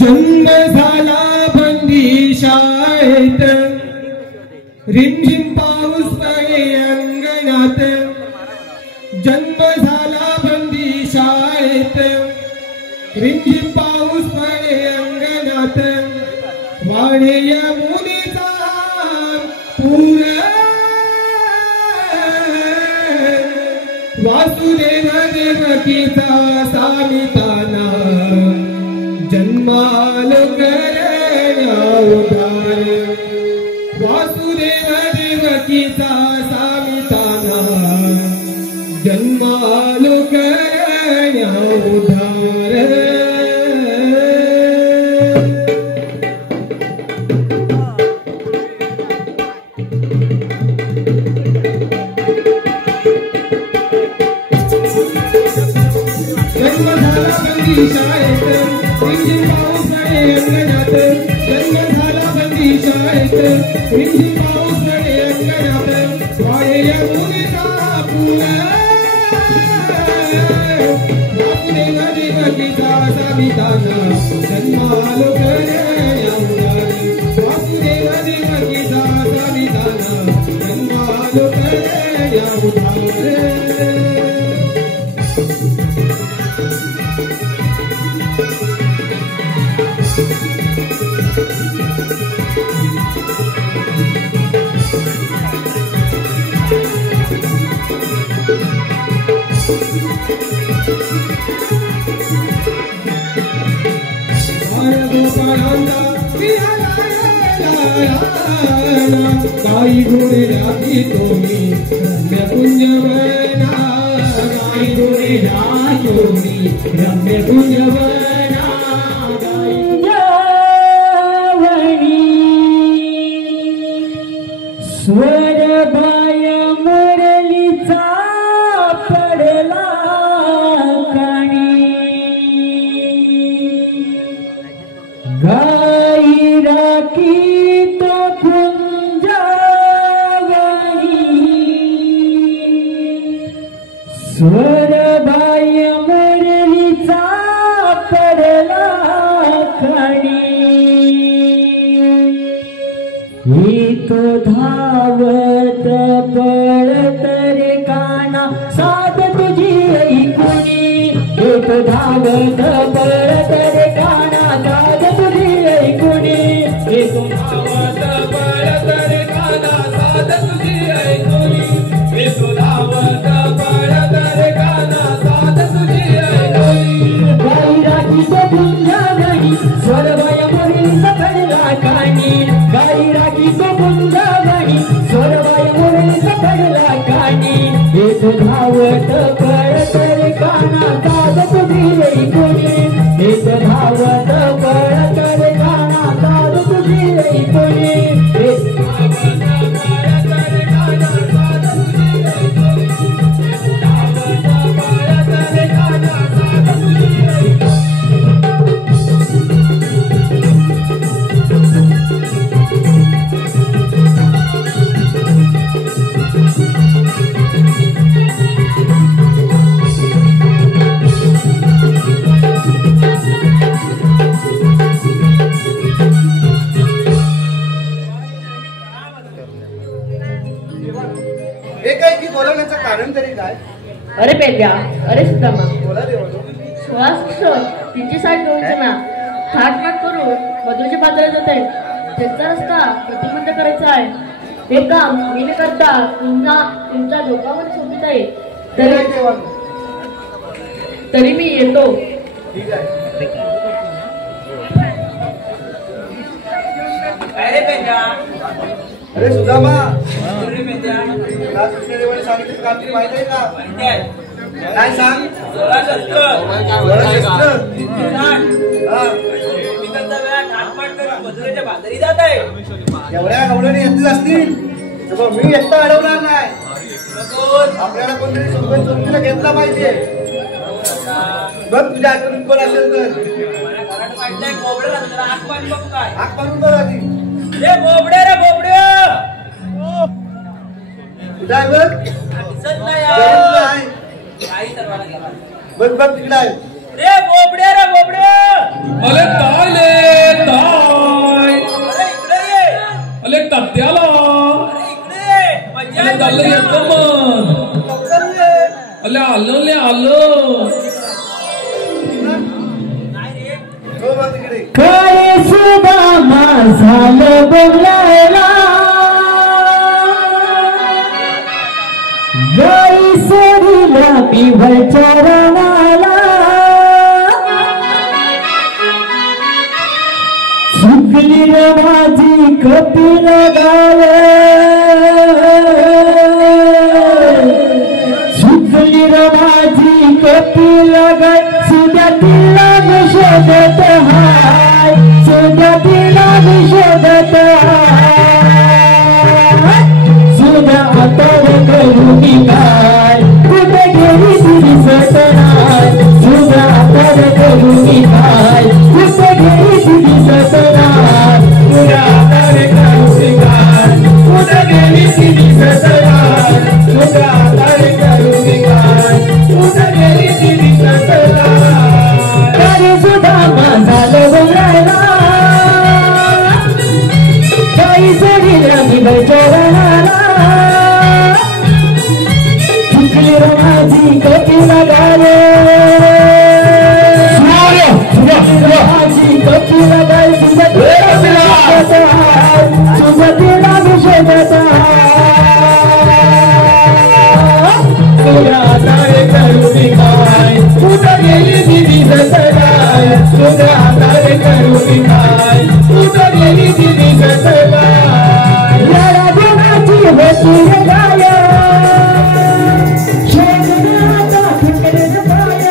जन्म झाला बंदी शाळेत, रिमझिम पाऊस पडे अंगणात. जन्म झाला बंदी शाळेत, रिमझिम पाऊस पडे अंगणात. वाढे यमुनेचा पूर, वासुदेव देवकीचा सामिताना जन्मालो कर उद्धार वासुदेव देवकीचा सामिताना जन्मालो करण्या उद्धार जन्म झाला बंदी शाळेत रिमझिम पाऊस पडे अंगणात जन्म झाला बंदी शाळेत रिमझिम पाऊस पडे अंगणात वाळलेल्या मुलीचा फुल वासुदेव देवकीचा सामिताना जन्मालो करण्या उद्धार वासुदेव देवकीचा सामिताना जन्मालो करण्या उद्धार गाई घोडे राखी तुम्ही रम्य कुंजवना गाई घोडे राखी तुम्ही रम्य कुंजवना स्वर बाय मुरलीचा पडला काणी गाई राखी तो कुंजवनी स्वर बाय मुरलीचा पडला काणी ही तो धावत पळत रे काना साध तुझी ऐकुनी हे तो धावत पळत रे काना साध तुझी ऐकुनी हे तो धावत पळत रे काना साध तुझी ऐकुनी हे तो धावत पळत रे काना साध तुझी ऐकुनी गाई राखी तो कुंजवनी स्वर बाय मुरलीचा पडला काणी गाई राखी तो कुंजवनी स्वर बाय मुरलीचा पडला काणी हे तो धावत पळत रे काना साध तुझी ऐकुनी हे तो धावत पळत रे काना साध तुझी ऐकुनी हे तो धावत पळत रे काना साध तुझी ऐकुनी हे तो धावत पळत रे काना साध तुझी ऐकुनी एकाएकी बोलवण्याचं कारण तरी काय? अरे पेल्या, अरे सुदामा, बोला देवा. श्वास सोड, तिची साठ डोळीचं ना थाटमाट करू वधूच्या पात्रात जात आहे. त्याचा रस्ता प्रतिबंध करायचा आहे. हे काम मी न करता तुमचा धोकामध्ये सोबत आहे. तरी मी येतो. ठीक आहे. अरे सुदामा, कृष्णदेवाने सांगितलं कामगिरी माहिती आहे का? काय सांग? एवढ्या गवळणी येतच असतील तर मी एकटा अडवणार नाही. आपल्याला कोणतरी सोबतीला घेतला पाहिजे. बघ तुझ्या आठवणीत कोण असेल तर आग पाडून बघ आधी. बोबडे रे बोबडे कुठं आहे बघ? बघ बघ तिकडे आहे. रे बोबडे रे बोबडे. अरे ताय ले ताय. अरे इकडे ये. अरे तात्याला. अरे इकडे ये. अरे चाललं येतो मग. अरे आलं ले आलं. हो बघ तिकडे. काय सुदामा झालं बोलायला गाई सोडीला मी वैचरणाला सुकली रे माझी कपिल गाय सुकली रे माझी कपिल गाय सुद्या तिला शोधत हाय सुद्या तिला शोधत हाय सुद्या आतर करून काय कुठे गेली तुझी सतराय सुद्या आतर करून काय कुठे गेली तुझी सतराय सुद्या आतर करून काय कुठे गेली तुझी सतराय सुद्या आतर करून काय कुठे गेली तुझी सतराय तरी सुद्धा माझा लोळायला काही सगळ्या मी बैठवणारा चुकली रे माझी कपिल गाय माझी कपिल गाय तुझ्या तिला विषयत तुझ्या हाताने करून काय कुठं गेली दिदी सतराय तुझ्या हाताने करून काय कुठं गेली दिदी सतराय लढा गुणाची होती रे गाय शोधण्याचा फुटलेला पाय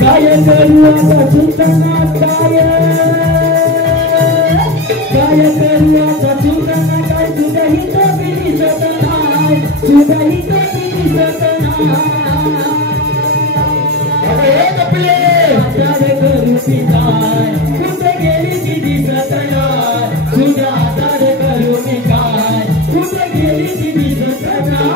काय करू आता सुताना काय काय करू आता सुताना काय तुझ्याही तोपिली सतनाय तुझ्याही तोपिली सतनाय अरे कपिले आचार करू काय कुठे गेली दिदी सतनाय तुझ्या आचार करू काय कुठे गेली दिदी सतनाय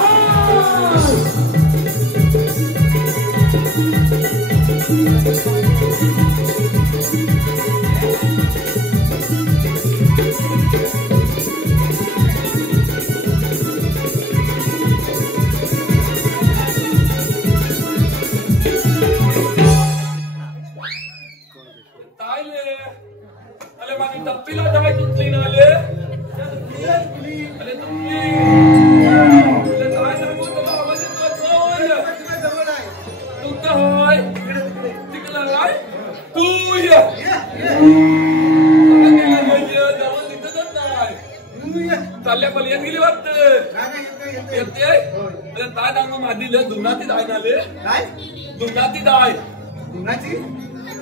अरे माझी टप्पीला जाय तुटली ना आले अरे तुटली अरे काय सांगू तुला आवाज येतो तू तर होय तिकडला काय तू ये जाऊन तिथं नाही चालल्या पलियात गेली वाटत येते अरे काय सांगू माझी दुनाती जाय ना आले दुनाती जाय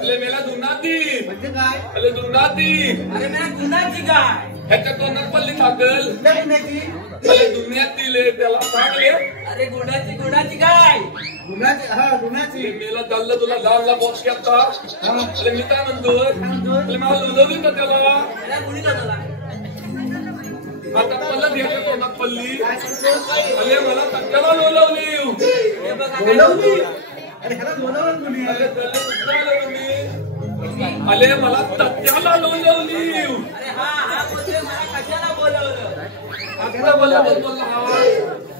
अरे मेला दुनाती म्हणजे काय अरे दुनाती अरे मेला दुनाची काय ह्याच्या तोंडात पल्ली टाकल नाही अरे दुनियात दिले त्याला सांगले अरे गुणाची काय गुणाची मेला चाललं तुला गावला बॉक्स केलता अरे मी काय म्हणतोय अरे मला लोलवली का त्याला आता पल्ला ह्याच्या तोंडात पल्ली अरे मला सगळ्याला लोलवली अरे ह्याला बोलावं कोणी अरे त्याला कुठं तुम्ही अरे मला तत्याला लोलवली अरे हा बोलते मला कशाला बोलवलं आता बोलला हा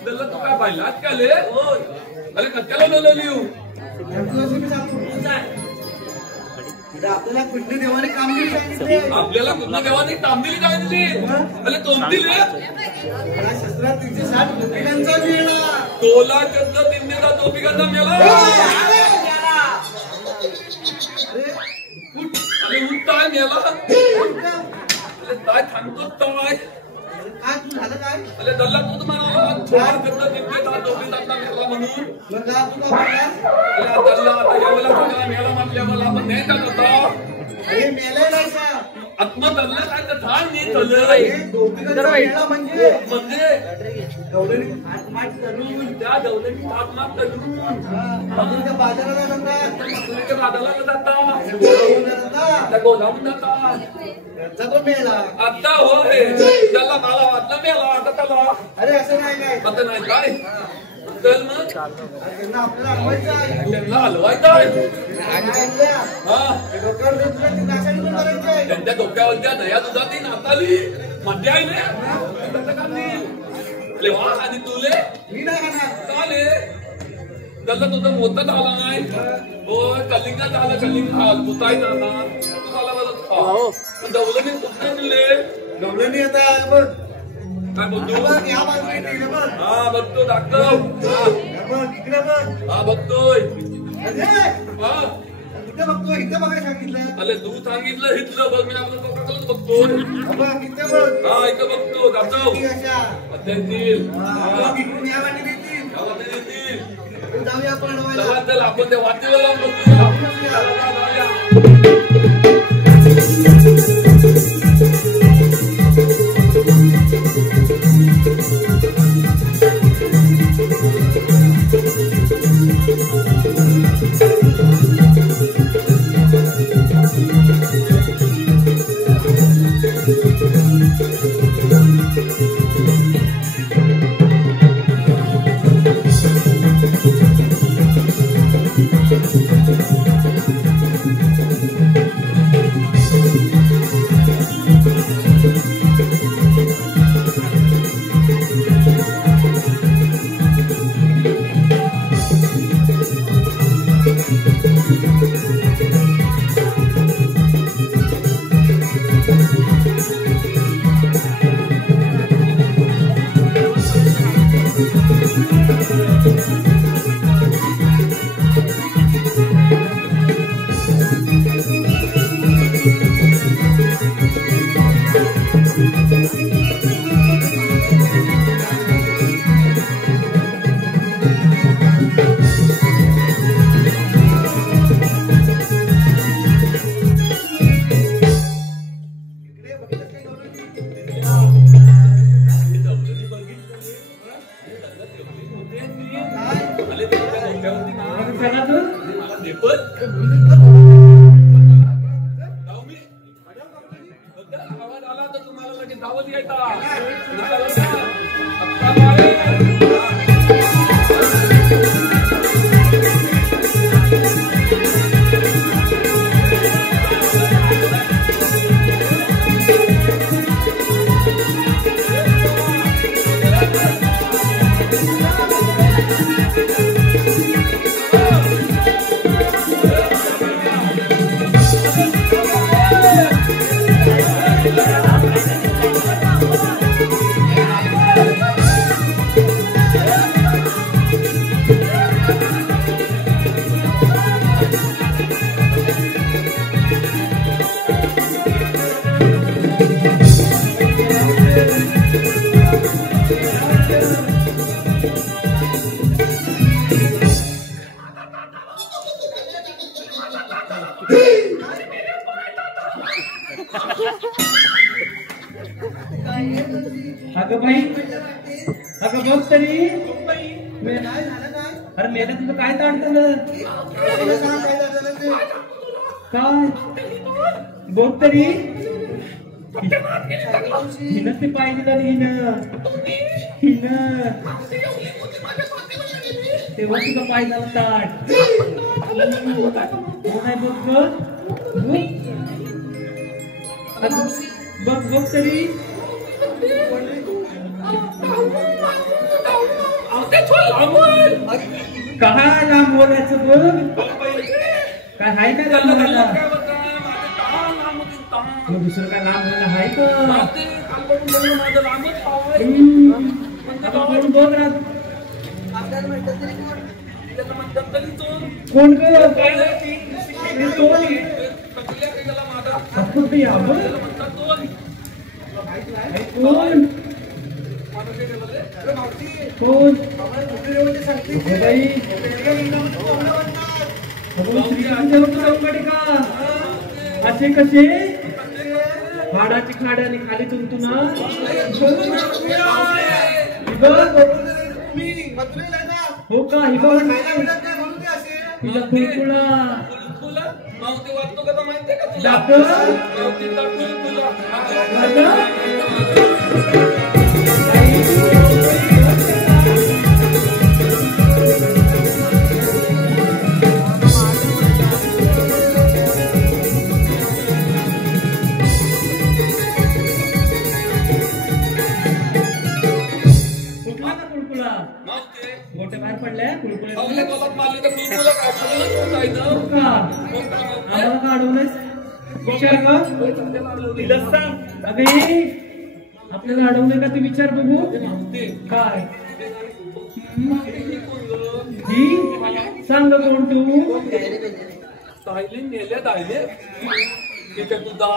त्याला तू काय पाहिलात का ले अरे कत्याला लोलवली आपल्याला कृष्ण देवाने कामगिरी सांगितली आपल्याला कृष्ण देवाने कामगिरी सांगितली अरे कोणती रे शस्त्रात 360 गोपिकांचा मेळा तोला त्यातला 3 गोपिकांचा मेळा अरे उठताय मेला अरे काय थांबतो काय काय तू झालं काय अरे दल्ला तू तुम्हाला छोटा त्यातला 3 गोपिकांचा मेळा म्हणून मग का तू काय अरे दल्ला आता यावेळेला सगळा मेळा म्हटल्यावर आपण नाही का करता अरे मेले नाही का आत्मा धरलं काय तर धान नाही धरलं गोपिकांचा मेळा म्हणजे दौलनी हातमाट करून त्या दौलनी हातमाट करून मथुरेच्या बाजाराला जातात मथुरेच्या बाजाराला जातात त्या गोदामून जातात त्यांचा तो मेळा आता होय त्याला मला वाटलं मेला आता त्याला अरे असं नाही काय आता नाही काय तर मग त्यांना आपल्याला हलवायचं आहे त्यांना हलवायचं आहे हा डोक्यावर घेतलं नाशाने पण करायचं आहे त्यांच्या डोक्यावरच्या दया दुधाती नाताली मध्य आहे ना वा आणि तुले मी नाही खाणार चाले त्याला तुझं मोठं झाला नाही हो कलिंगा झालं कलिंगा तुताई झाला तुम्हाला बरं पण दौलनी कुठे दिले गवळणी आता बघ काय बोलतो या बाजूने दिलं बघ हा बघतो दाखव बघ इकडे बघ हा बघतोय अरे हा इथं बघतो इथं बघायला सांगितलं. अरे तू सांगितलं इथलं बघ मी आपलं कोकाकडून बघतो. बघ इथं बघ. हा इथं बघतो जातो मध्यंतील इकडून या वाटी देतील. गावात येतील. जाऊया पळवायला. चल आपण त्या वाटेला जाऊन बघूया. आवाज आला तर तुम्हाला लगेच दावत घ्यायचा. अगं बाई अगं बघ तरी अरे मेला तुझं काय ताणतं काय बघ तरी हिनं ते पाहिजे तरी हिनं तेव्हा तुझं पाय झालं ताट काय बघ बघ बघ तरी काय लांब बोलायचं बघ काय हाय काय बोलायला मग दुसरं काय लांब बोलायला हाय का बघ ना कोण कोण असे कसे हाडाची खाड आणि खाली तुंतुना हो का ही बघ तिला कुळकुळा मोठे बाहेर पडले आम्हाला का अडवलंयस विचार आपल्याला अडवलंय का ते विचार बघू काय ही सांग कोण तू ताईले नेल्या दायले तिथे तुझा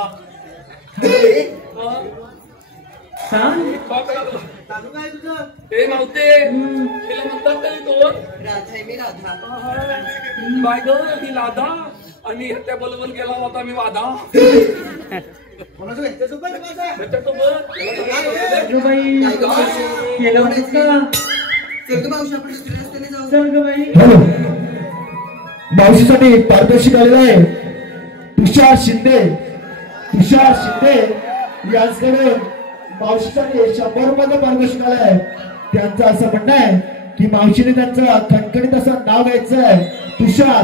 ते नव्हते तिला म्हणतात तरी दोन राधा मी राधा बाय ग ती लाधा आणि त्या बरोबर गेला होता मी वादा मावशीसाठी पारितोषिक आलेलं आहे तुषार शिंदे यांच्याकडे मावशीसाठी 100 रुपयाचं पारितोषिक आलं आहे. त्यांचं असं म्हणणं आहे की मावशीने त्यांचं खणखणीत असं नाव घ्यायचं आहे तुषार.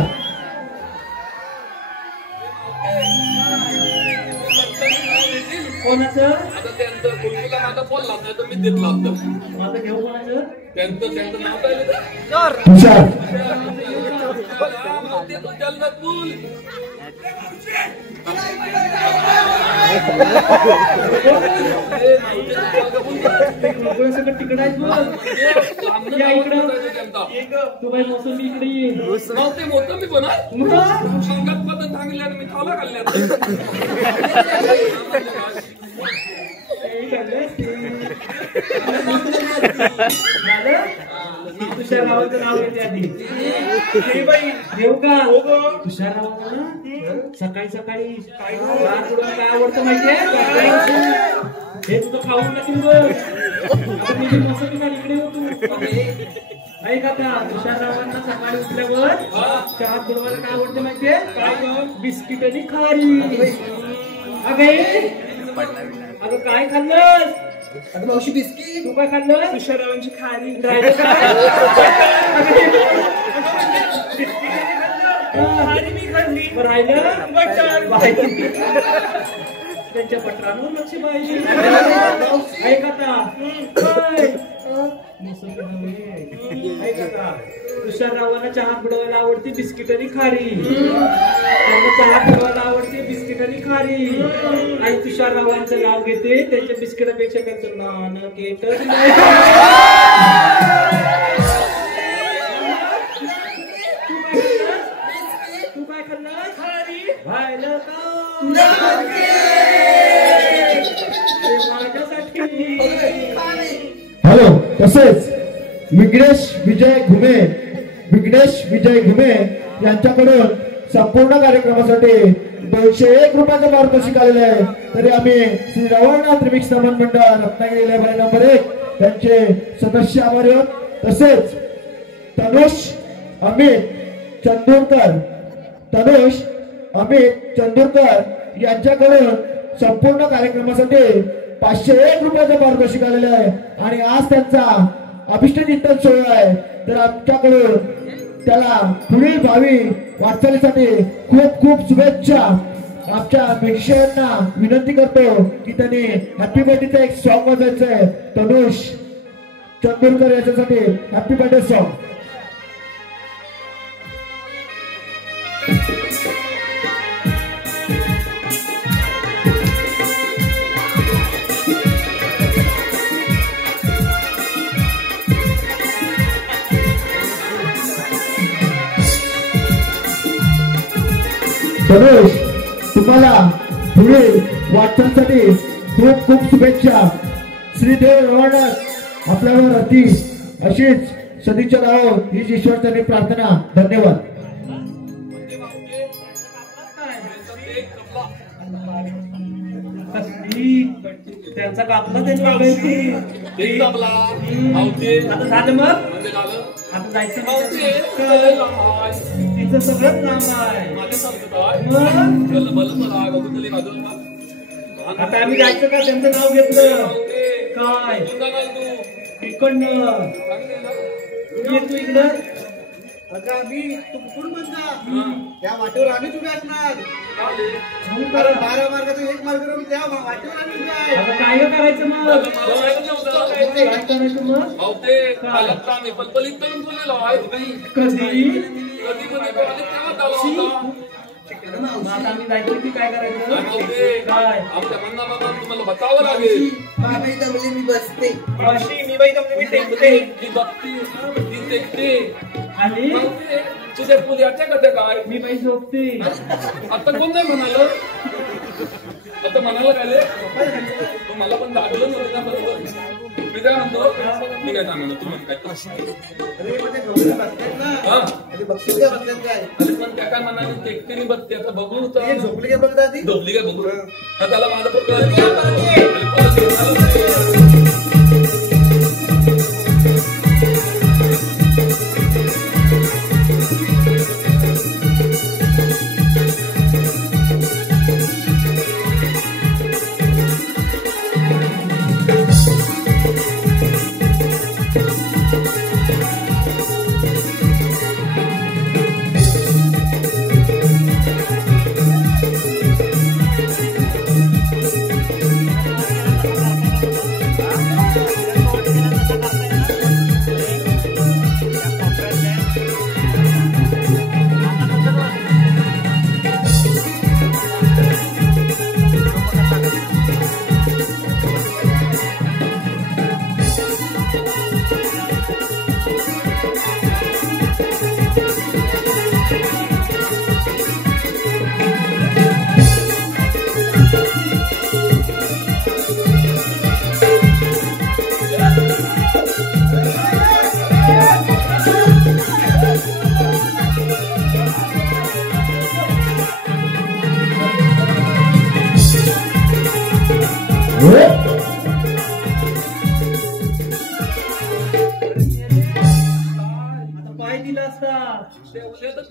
कोणाचं आता त्यांचं गुलगुला माझा फोन लागला तर मी देतला माझं घेऊ कोणाचं त्यांचं नाव काय तुषार. तिकडे तू बाई मोसंबी इकडे ये ते मोसंबी पण संगत पद्धत सांगितल्या मी खाला खाल्ल्या तुषाररावांचं नाव घेते आधी घेऊ का तुषाररावांना सकाळी सकाळी काय आवडतं माहितीये हे तुझं खाऊ नक्की मोसंबी खाली इकडे होतो ऐक आता तुषाररावांना सकाळी उठल्यावर चहा बनवायला काय आवडतं माहितीये काय बिस्किट आणि खारी. अगं काय खाल्लंस आता मावशी बिस्किट तू काय खाल्लं तुषाररावांची खारी खारी मी खाल्ली राहिलं बटर त्यांच्या पत्रांवर लक्ष पाहिजे. ऐक आता तुषाररावांना चहा बुडवायला आवडते बिस्किट आणि खारी. त्यांना चहा बुडवायला आवडते बिस्किट आणि खारी. आणि तुषाररावांचं नाव घेते त्यांच्या बिस्किटापेक्षा त्यांचं नान केट तू काय खाल्लं खारी व्हायला का माझ्यासाठी. हॅलो. तसेच विघ्नेश विजय घुमे यांच्याकडून संपूर्ण कार्यक्रमासाठी 201 रुपयाचं पारितोषिक आलेलं आहे. तरी आम्ही श्री रवळनाथ रिमिक्स निर्माण मंडळ रत्नागिरी लायब्ररी नंबर 1 त्यांचे सदस्य आभारी आहोत. तसेच तनुष अमित चंदूरकर यांच्याकडून संपूर्ण कार्यक्रमासाठी 501 रुपयाचं पारितोषिक आलेलं आहे. आणि आज त्यांचा अभिष्ट चिंतन सोहळा आहे. तर आमच्याकडून त्याला पुढील भावी वाटचालीसाठी खूप खूप शुभेच्छा. आमच्या मिक्सरना विनंती करतो की त्यांनी हॅपी बर्थडेचं एक सॉन्ग वाजवायचं आहे. तनुष चंदूरकर याच्यासाठी हॅपी बर्थडे सॉन्ग. तनुष तुम्हाला पुढे वाटचालीसाठी खूप खूप शुभेच्छा. श्रीदेव रवळनाथ आपल्यावर अति अशीच सदिच्छा राहो हीच ईश्वरचरणी प्रार्थना. धन्यवाद. त्यांचा कापला त्यांनी आता झालं मग आता जायचं तिचं सगळंच नाव आहे. आता आम्ही जायचं का त्यांचं नाव घेतलं काय इकडनं येतो इकडं. आता आम्ही तू कुठून म्हणता त्या वाटेवर आम्हीच उभे असणार. कारण 12 मार्गाचा एक मार्ग त्या वाटेवर आम्ही उभे आहे. आता काय करायचं मग काय करायचं मग कधी आता आम्ही जायचं की काय करायचं काय आमच्या मन्नाबाबा तुम्हाला बतावं लागेल. बाबाई दमले मी बसते मी बाई दमले मी टेकते ती बघती ती टेकते आणि तुझ्या पुण्याच्या कथे काय मी बाई झोपते. आता कोण नाही म्हणाल आता म्हणाला काय रे तू मला पण दाखवलं नव्हतं ना बरोबर मी काय म्हणतो मी काय सांगणार तू म्हण काय पण त्या काय म्हणाले एकटीने बघते आता बघू झोपली काय बघता ती झोपली काय बघू त्याला माझं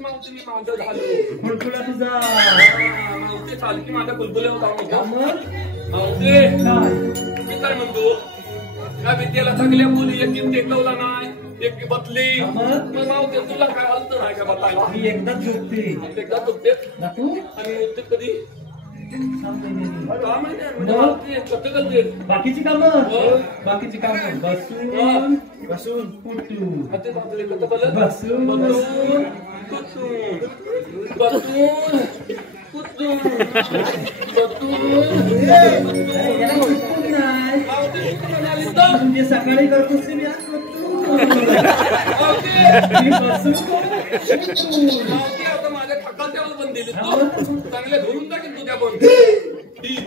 मावशी मी माझं झालो खुळखुळा तुझा मावशी चालकी माझ्या बुलबुल्या होता मावशी मी काय म्हणतो या विद्याला सगळ्या मुली एकी टेकवला नाही एकी बदली मग मावशी तुला काय हलत नाही का बतायला मी एकदाच झोपते एकदा झोपते तू आणि उठते कधी बाकीची कामं बसून बसून कुठून बसून म्हणजे सकाळी करतोस मी आज माझ्या थकाच्यावर पण दिली चांगल्या धरून टाकेल तुझ्या पण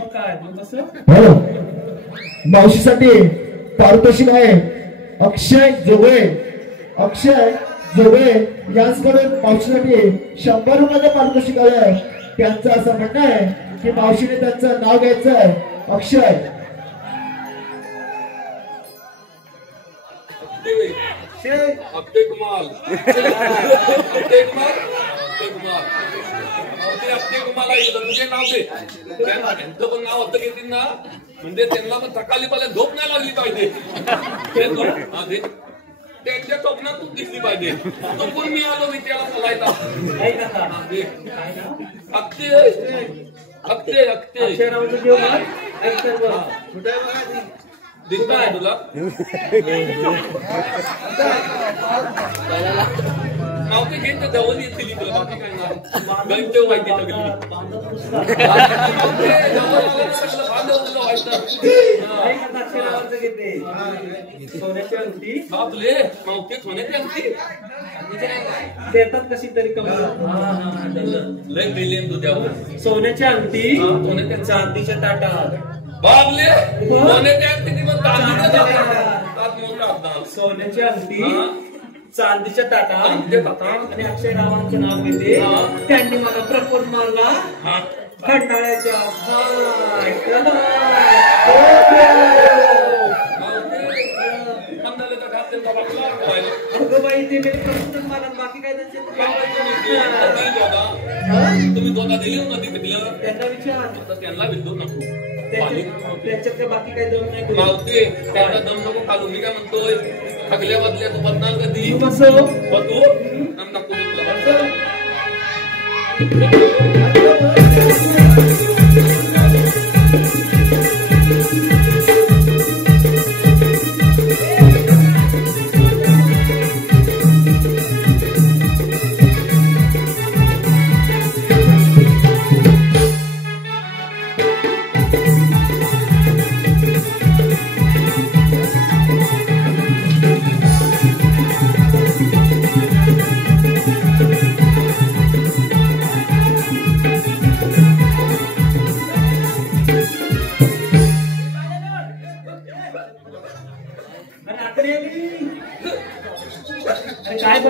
काय मावशीसाठी पारितोषिक आहे अक्षय जोगळे यांच्याकडून मावशीसाठी 100 रुपयाचं पारितोषिक आहे. त्यांचं असं म्हणणं आहे की मावशीने त्यांचं नाव घ्यायचं आहे अक्षय अक्षय कुमार तुझे नाव दे त्यांचं पण नाव असं घेतील ना म्हणजे त्यांना पण सकाळी पहिल्या झोप नाही लागली पाहिजे त्यांच्या स्वप्नात तू दिसली पाहिजे तो पण मी आलो मी त्याला बोलायचा दिसत आहे तुला मावशी घेत जवळ येतील तुला बाकी काय नाही गंजव माहिती सोन्याची अंगठी बापले मावशी सोन्याची अंगठी देतात कशी तरी कमी लय मिलियन तुझ्यावर सोन्याची अंगठी सोन्याच्या चांदीच्या ताटात बापले सोन्याची अंगठी सोन्याची अंगठी चांदीच्या ताटात आणि अक्षयरावांचं नाव घेते त्यांनी मला प्रपोज मारला खंडाळ्याच्या बाई ते मला बाकी काय तुम्ही दोघा दिली त्यांना विचार त्यांना बिंदू नको त्याच्यात बाकी काही दम नाही मावते त्यांना दम नको खालू मी काय म्हणतोय थकल्या वाजल्या तू बदनाल कधी बसव बघू नको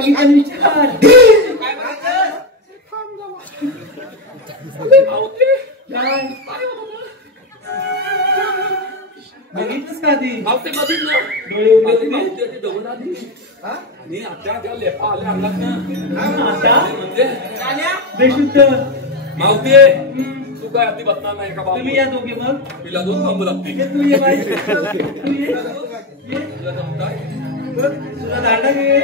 बाई आणि विचार बघितलंस का आधी मावते बघितलं डोळे उघडे मावते ती दगड आली मी आता त्या लेपा आल्या अंगात ना आता म्हणजे बेशुद्ध मावते तू काय आधी बसणार नाही का तुम्ही या दोघे मग तिला 2 बांबू लागतील ये तू ये बाई तू ये तुला जमताय तुला दांडा घे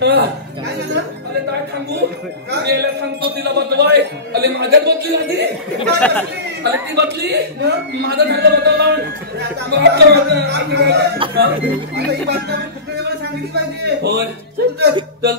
अरे काय सांगू गेल्या सांगतो तिला बदलवाय अरे माझ्यात बदली लागली अरे ती बदली माझं झालं बदलला होय चल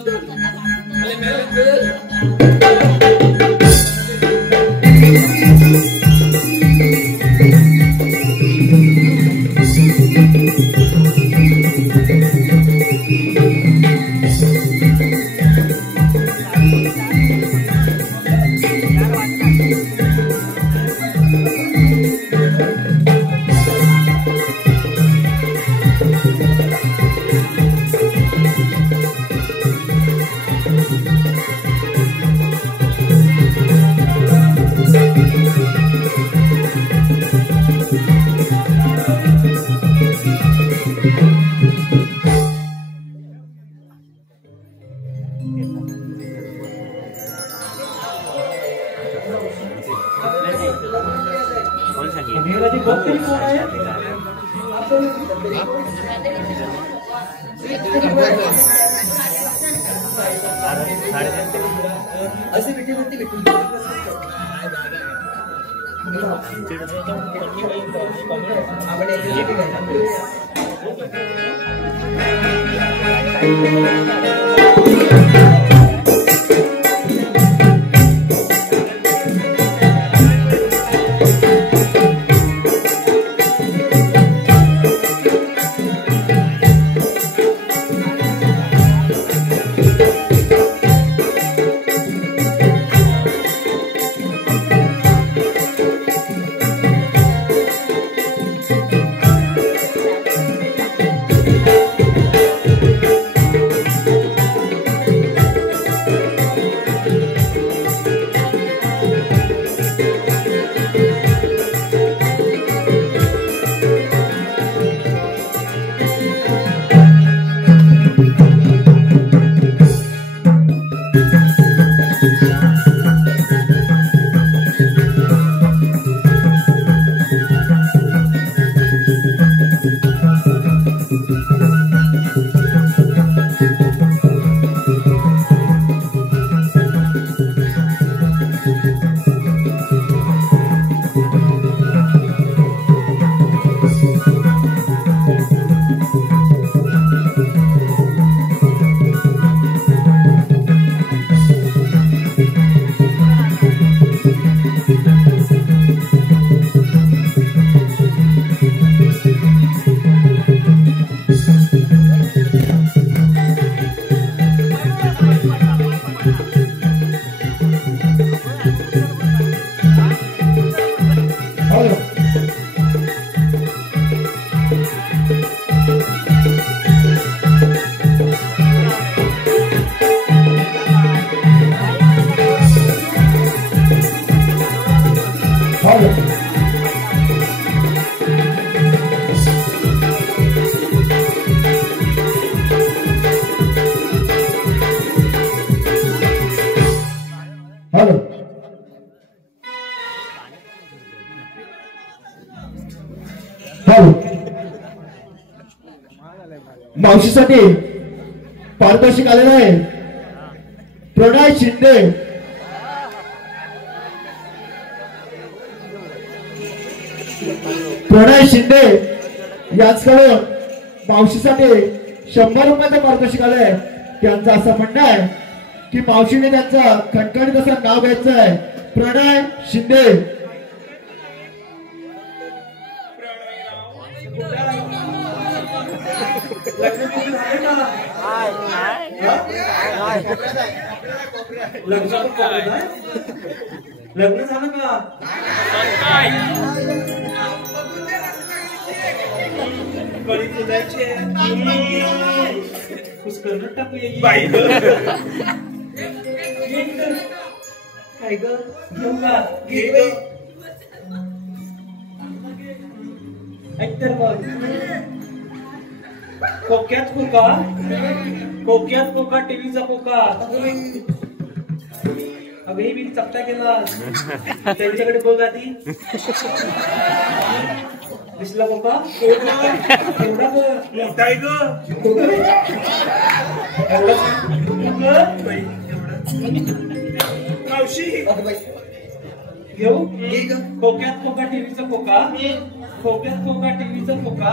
अरे असे भेटी होती भाऊ मावशीसाठी पारितोषिक आलेलं आहे प्रणय शिंदे यांच्याकडून मावशीसाठी 100 रुपयाचं पारितोषिक आलंय त्यांचं असं म्हणणं आहे की मावशीने त्यांचं खणखणीत असं नाव घ्यायचं आहे प्रणय शिंदे लग्न झालं का कळी तुझ्याचे पुष्कळ टाकू बाई काय ग घेऊ का घे ऐकतर मग कोक्यात कोका टीव्हीचा कोका अगं मी चपटा केला त्यांच्याकडे बघ आधी दिसला कोका एवढा मोठाय ग मावशी घेऊ कोक्यात कोका टीव्हीचा कोका खोक्यात खोका टीव्हीचा खोका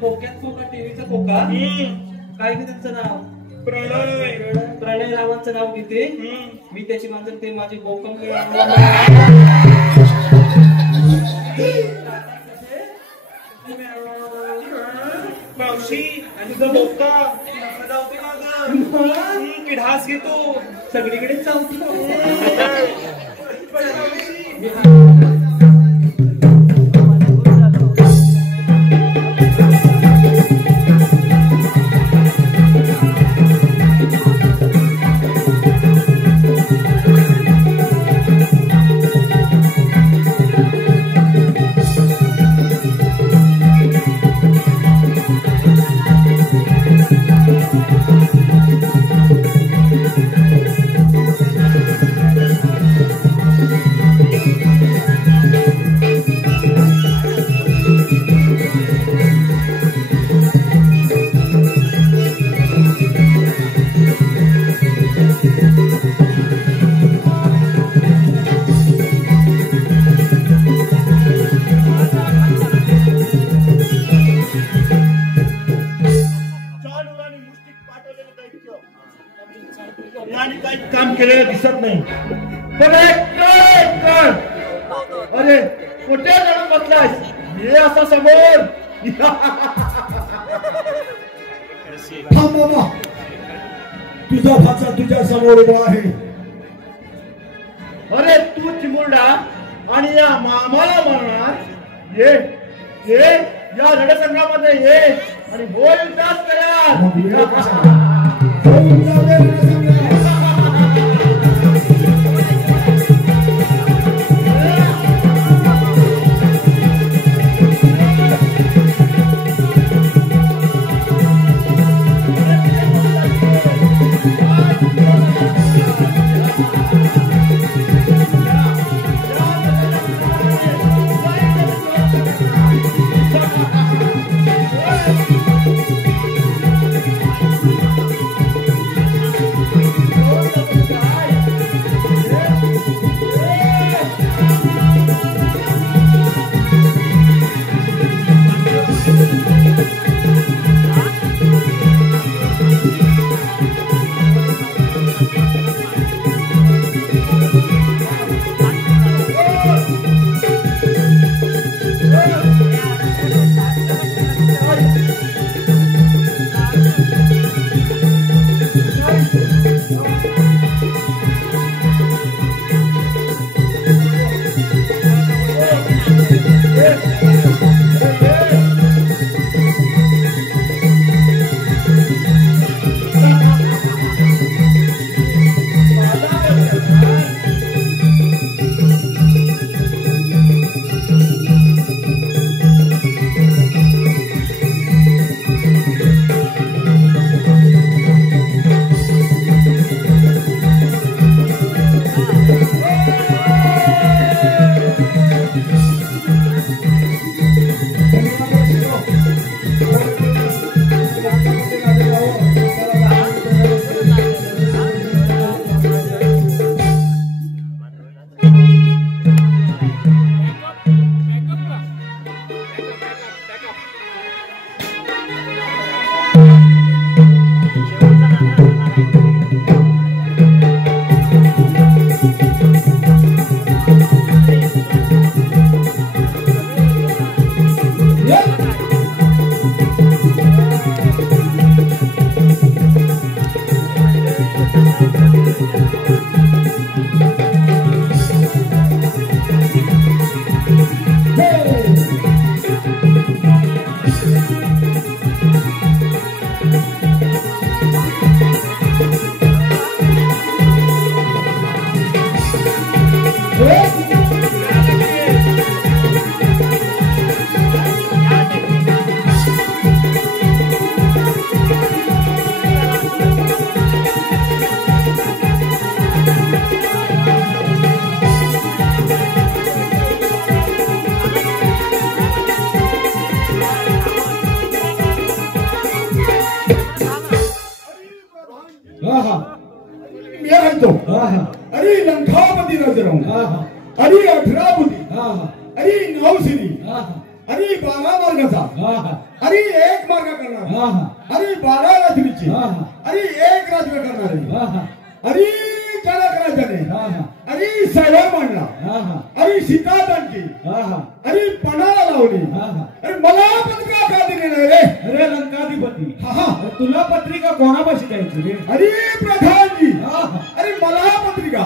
खोक्यात खोका टीव्हीचा खोका काय ग त्यांचं नाव प्रणय रावांचं नाव घेते मी त्याची मात्र ते माझे गौतम मावशी आणि तुझा बोका की ढास घेतो सगळीकडे चावतो काम केलेलं दिसत नाही अरे कुठे जाऊन बसलास हे असं समोर थांब बाबा तुझा भाचा तुझ्या समोर उभा आहे अरे तू चिमुरडा आणि या मामाला म्हणणार ये या रणसंग्रामध्ये ये आणि बोल उदास करा अरे लंकापती नजरम अरे 18 बुद्धी अरे 9 सिरी अरे 12 मार्गाचा अरे 1 मार्ग करणार अरे 12 रात्रीची अरे 1 रात्र करणारे अरे जनक राजाने अरे सैलार मांडला अरे सीता जानकी अरे पणाला लावली अरे मला पत्रिका का दिली नाही रे अरे लंकाधिपती तुला पत्रिका कोणापाशी द्यायची रे अरे प्रधानजी अरे मला पत्रिका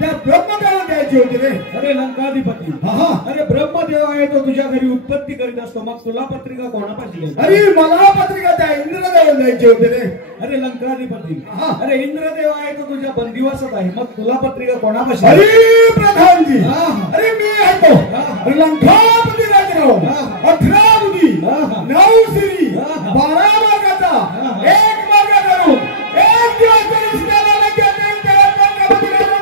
त्या ब्रह्मदेवाला द्यायची होती रे अरे लंकाधिपती अरे ब्रह्मदेव आहे तो तुझ्या घरी उत्पत्ती करीत असतो मग तुला पत्रिका कोणापाशी द्यायची अरे मला पत्रिका त्या इंद्रदेवाला द्यायची होती रे अरे लंकाधिपती अरे इंद्रदेव आहे तो तुझ्या बंदिवासात आहे मग तुला पत्रिका कोणापाशी अरे प्रधानजी अरे मी ऐकतो लंकापती राजराव 18 बुद्धी 9 सिरी 12 मार्गाचा 1 मार्ग करून 1 दिवस तरी सीताला लंकेत नेऊन त्याला लंकापती राजराव